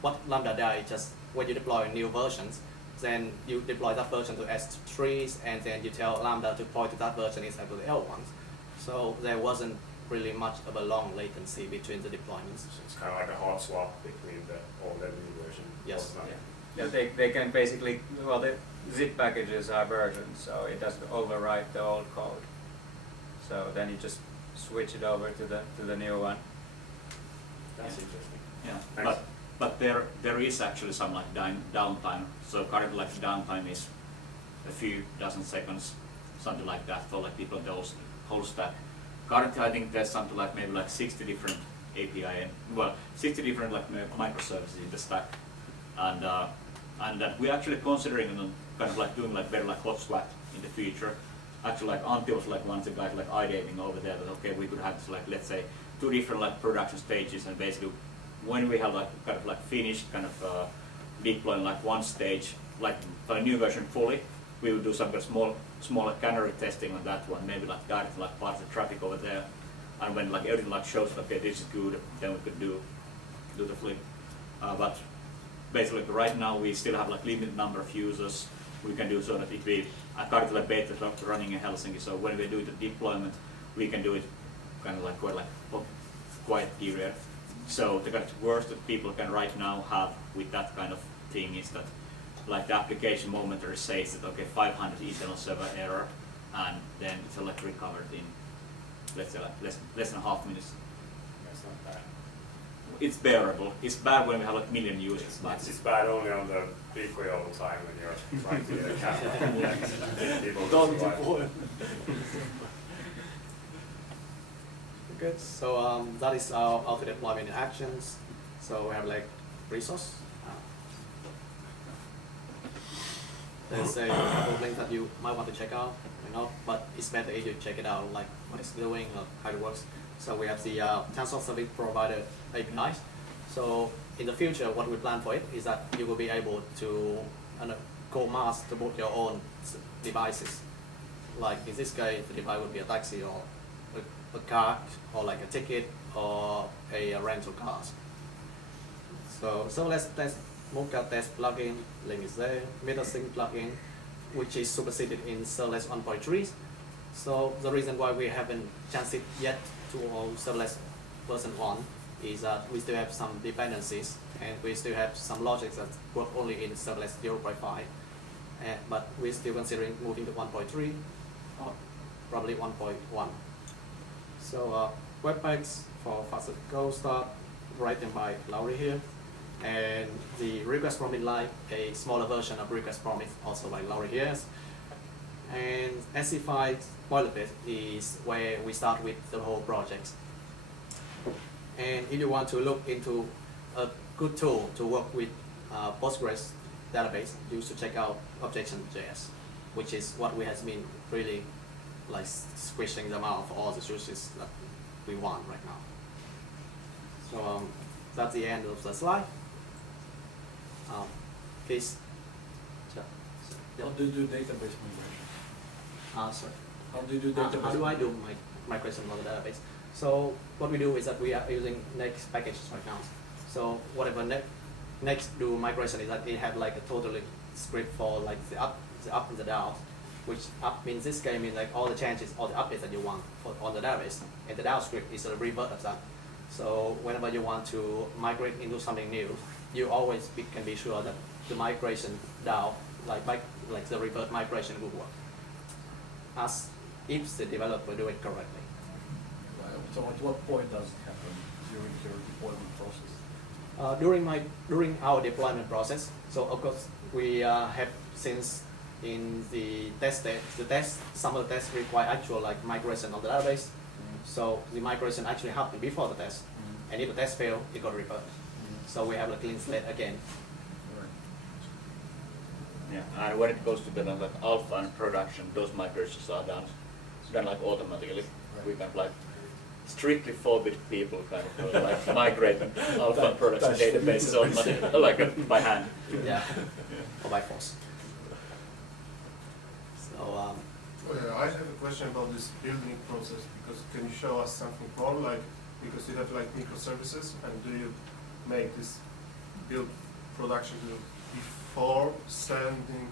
what Lambda does is just when you deploy new versions, then you deploy that version to S3s, and then you tell Lambda to point to that version instead of the old ones. So there wasn't really much of a long latency between the deployments. So it's kind of like a hot swap between the old and new version. Yes. Yeah, they can basically, well, the zip packages are versions, so it doesn't overwrite the old code. So then you just switch it over to the new one. That's interesting. Yeah, Thanks. but there is actually some like downtime. So currently like downtime is a few dozen seconds, something like that for like people in the whole stack. Currently I think there's something like maybe like 60 different API and 60 different like microservices in the stack, and that we're actually considering kind of like doing like very like hot swap in the future. Actually, like Antti was like one of the guys like ideating over there that okay, we could have this, like let's say 2 different like production stages, and basically when we have like kind of like finished kind of deploying like one stage, like a new version fully, we will do some kind of small like canary testing on that one, maybe like direct like parts of the traffic over there, and when like everything like shows okay this is good, then we could do the flip. But basically right now we still have like limited number of users. We can do so that if we are currently like beta running in Helsinki, so when we do the deployment, we can do it kind of like quiet period. So the kind of worst that people can right now have with that kind of thing is that like the application momentary says that okay 500 internal server error, and then it's like recovered in let's say like less than half minutes. That's not bad. It's bearable. It's bad when we have like million users. It's bad only on the peak way all the time when you're trying to get a camera. People Don't survive. deploy. Okay, so that is our auto deployment in actions. So we have like resource. There's a couple of links that you might want to check out, but it's better if you check it out, like what it's doing or how it works. So we have the Tensor Service Provider APIs. So in the future, what we plan for it is that you will be able to go mass to boot your own devices. Like in this case, the device would be a taxi or a card or like a ticket or a rental car. So let's Mocha test plugin, link is there, MetaSync plugin, which is superseded in Serverless 1.3. So the reason why we haven't changed it yet to Serverless version 1 is that we still have some dependencies and we still have some logics that work only in Serverless 0.5. But we're still considering moving to 1.3 or probably 1.1. So webpacks for faster go start, written by Lauri here. And the request promise line, a smaller version of request promise, also by Lauri here. And SC5 boilerplate is where we start with the whole project. And if you want to look into a good tool to work with Postgres database, you should check out Objection.js, which is what we have been really like squishing them out for all the sources that we want right now. So that's the end of the slide. Please. How do you do database migration? Sorry. How do you do database How do I do my migration on the database? So what we do is that we are using Next packages right now. So whatever Next do migration is that it have like a totally script for like the up and the down, which up means this game means like all the changes, all the updates that you want on the database, and the down script is a revert of that. So whenever you want to migrate into something new, you always can be sure that the migration down, like the revert migration will work, as if the developer do it correctly. So at what point does it happen during your deployment process? During our deployment process, so of course we have since in the some of the tests require actual like migration of the database. So the migration actually happened before the test, and if the test failed, it got revert. So we have a clean slate again. Yeah, and when it goes to the like alpha and production, those migrations are done like automatically. Right. We can like strictly forbid people kind of like migrate alpha and production databases on like by hand. Yeah, or by force. So I have a question about this building process, because can you show us something more, like, because you have like microservices, and do you make this build production before sending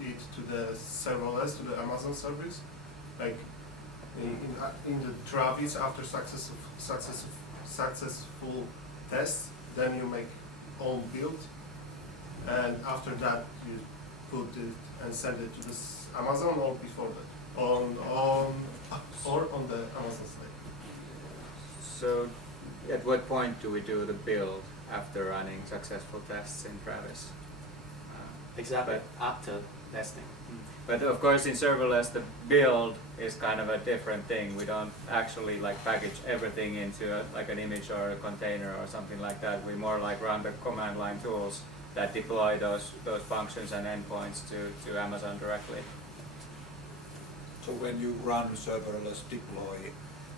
it to the serverless, to the Amazon service, like in the Travis after successful test, then you make own build, and after that you put it and send it to this Amazon, or before that? on or on the Amazon side. So, at what point do we do the build after running successful tests in Travis? Exactly, after testing. But of course, in serverless, the build is kind of a different thing. We don't actually like package everything into like an image or a container or something like that. We more like run the command line tools that deploy those functions and endpoints to Amazon directly. So when you run serverless deploy,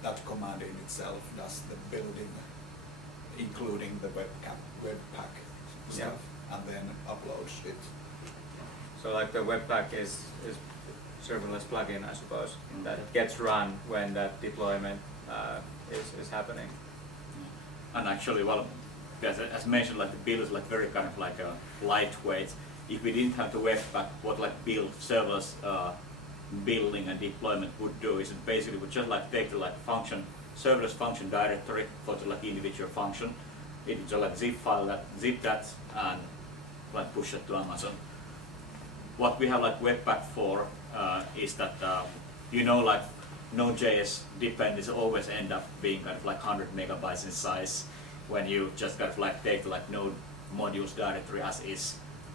that command in itself does the building, including the webpack stuff, and then uploads it. So like the Webpack is serverless plugin, I suppose, that gets run when that deployment is happening. And actually, well, as mentioned, like the build is like very kind of like a lightweight. If we didn't have the Webpack, what like build serverless building and deployment would do is it basically would just like take the like function serverless function directory for the like individual function. It would just like zip that and like push it to Amazon. What we have like Webpack for is that you know, like Node.js dependencies always end up being kind of like 100 megabytes in size when you just kind of like take the like Node modules directory as is.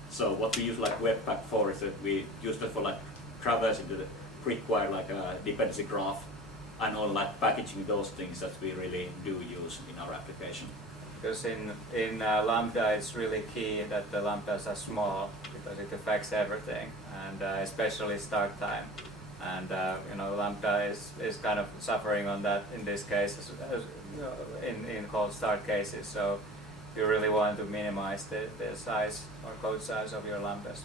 So what we use like Webpack for is that we use that for like traversing the require like a dependency graph and all like packaging those things that we really do use in our application. Because in Lambda, it's really key that the lambdas are small because it affects everything, and especially start time. And you know, Lambda is kind of suffering on that in this case, in cold start cases. So you really want to minimize the size or code size of your lambdas.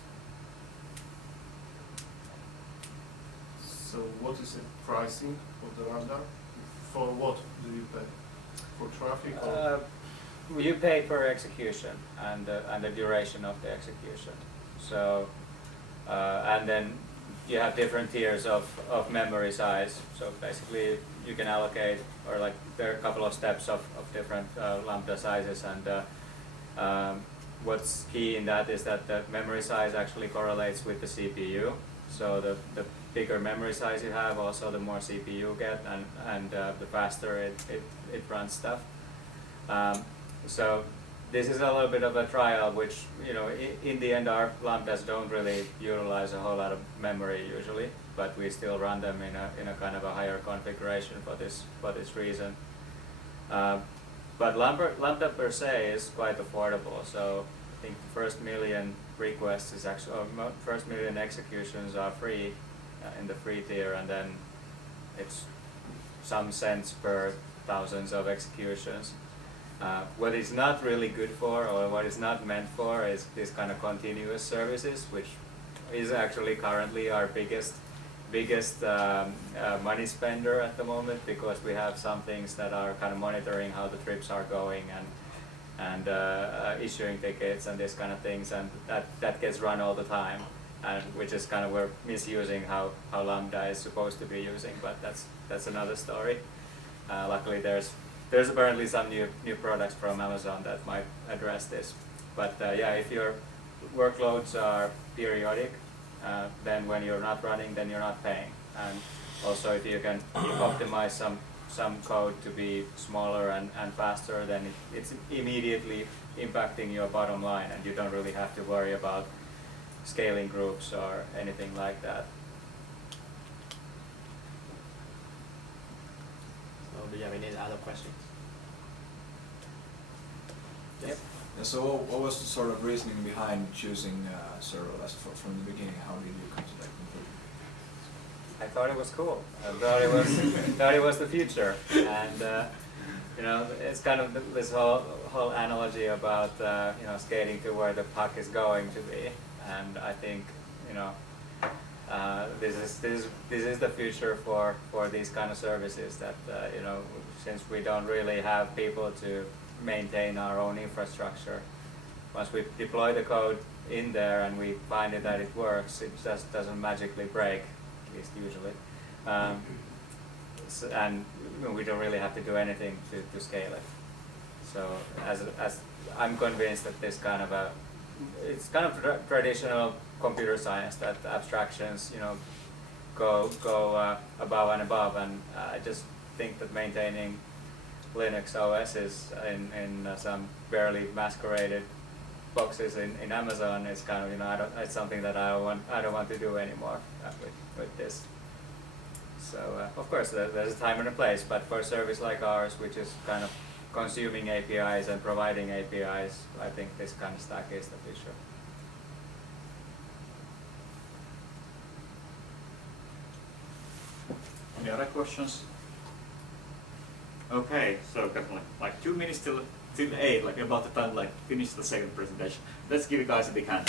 So what is the pricing of the Lambda? For what do you pay? For traffic or? You pay per execution and the duration of the execution. So and then you have different tiers of memory size. So basically you can allocate, or like there are a couple of steps of different lambda sizes, and what's key in that is that the memory size actually correlates with the CPU. So the bigger memory size you have, also the more CPU you get, and the faster it runs stuff. So this is a little bit of a trial, which, you know, in the end our lambdas don't really utilize a whole lot of memory usually, but we still run them in a kind of a higher configuration for this reason. But lambda per se is quite affordable. So I think the first million requests is actually, or first million executions are free in the free tier, and then it's some cents per thousands of executions. What it's not really good for, or what it's not meant for, is this kind of continuous services, which is actually currently our biggest money spender at the moment, because we have some things that are kind of monitoring how the trips are going and issuing tickets and this kind of things, and that gets run all the time, and which is kind of we're misusing how Lambda is supposed to be using, but that's another story. Luckily there's apparently some new products from Amazon that might address this. But yeah, if your workloads are periodic, then when you're not running, then you're not paying. And also if you can optimize some code to be smaller and faster, then it's immediately impacting your bottom line, and you don't really have to worry about scaling groups or anything like that. So do you have any other questions? Yep. Yeah, so what was the sort of reasoning behind choosing serverless from the beginning? How did you come to that conclusion? I thought it was cool. I thought it was the future, and you know, it's kind of this whole analogy about you know, skating to where the puck is going to be, and I think, you know, this is the future for these kind of services. That you know, since we don't really have people to maintain our own infrastructure, once we deploy the code in there and we find that it works, it just doesn't magically break, at least usually. And we don't really have to do anything to scale it. So as I'm convinced that this kind of it's kind of traditional computer science, that abstractions, you know, go above and above, and I just think that maintaining Linux OS is in some barely masqueraded boxes in Amazon is kind of it's something that I don't want to do anymore with this. So of course there's a time and a place, but for a service like ours, which is kind of consuming APIs and providing APIs, I think this kind of stack is the future. Any other questions? Okay, so got like 2 minutes till 8, like about the time like finish the second presentation. Let's give you guys a big hand.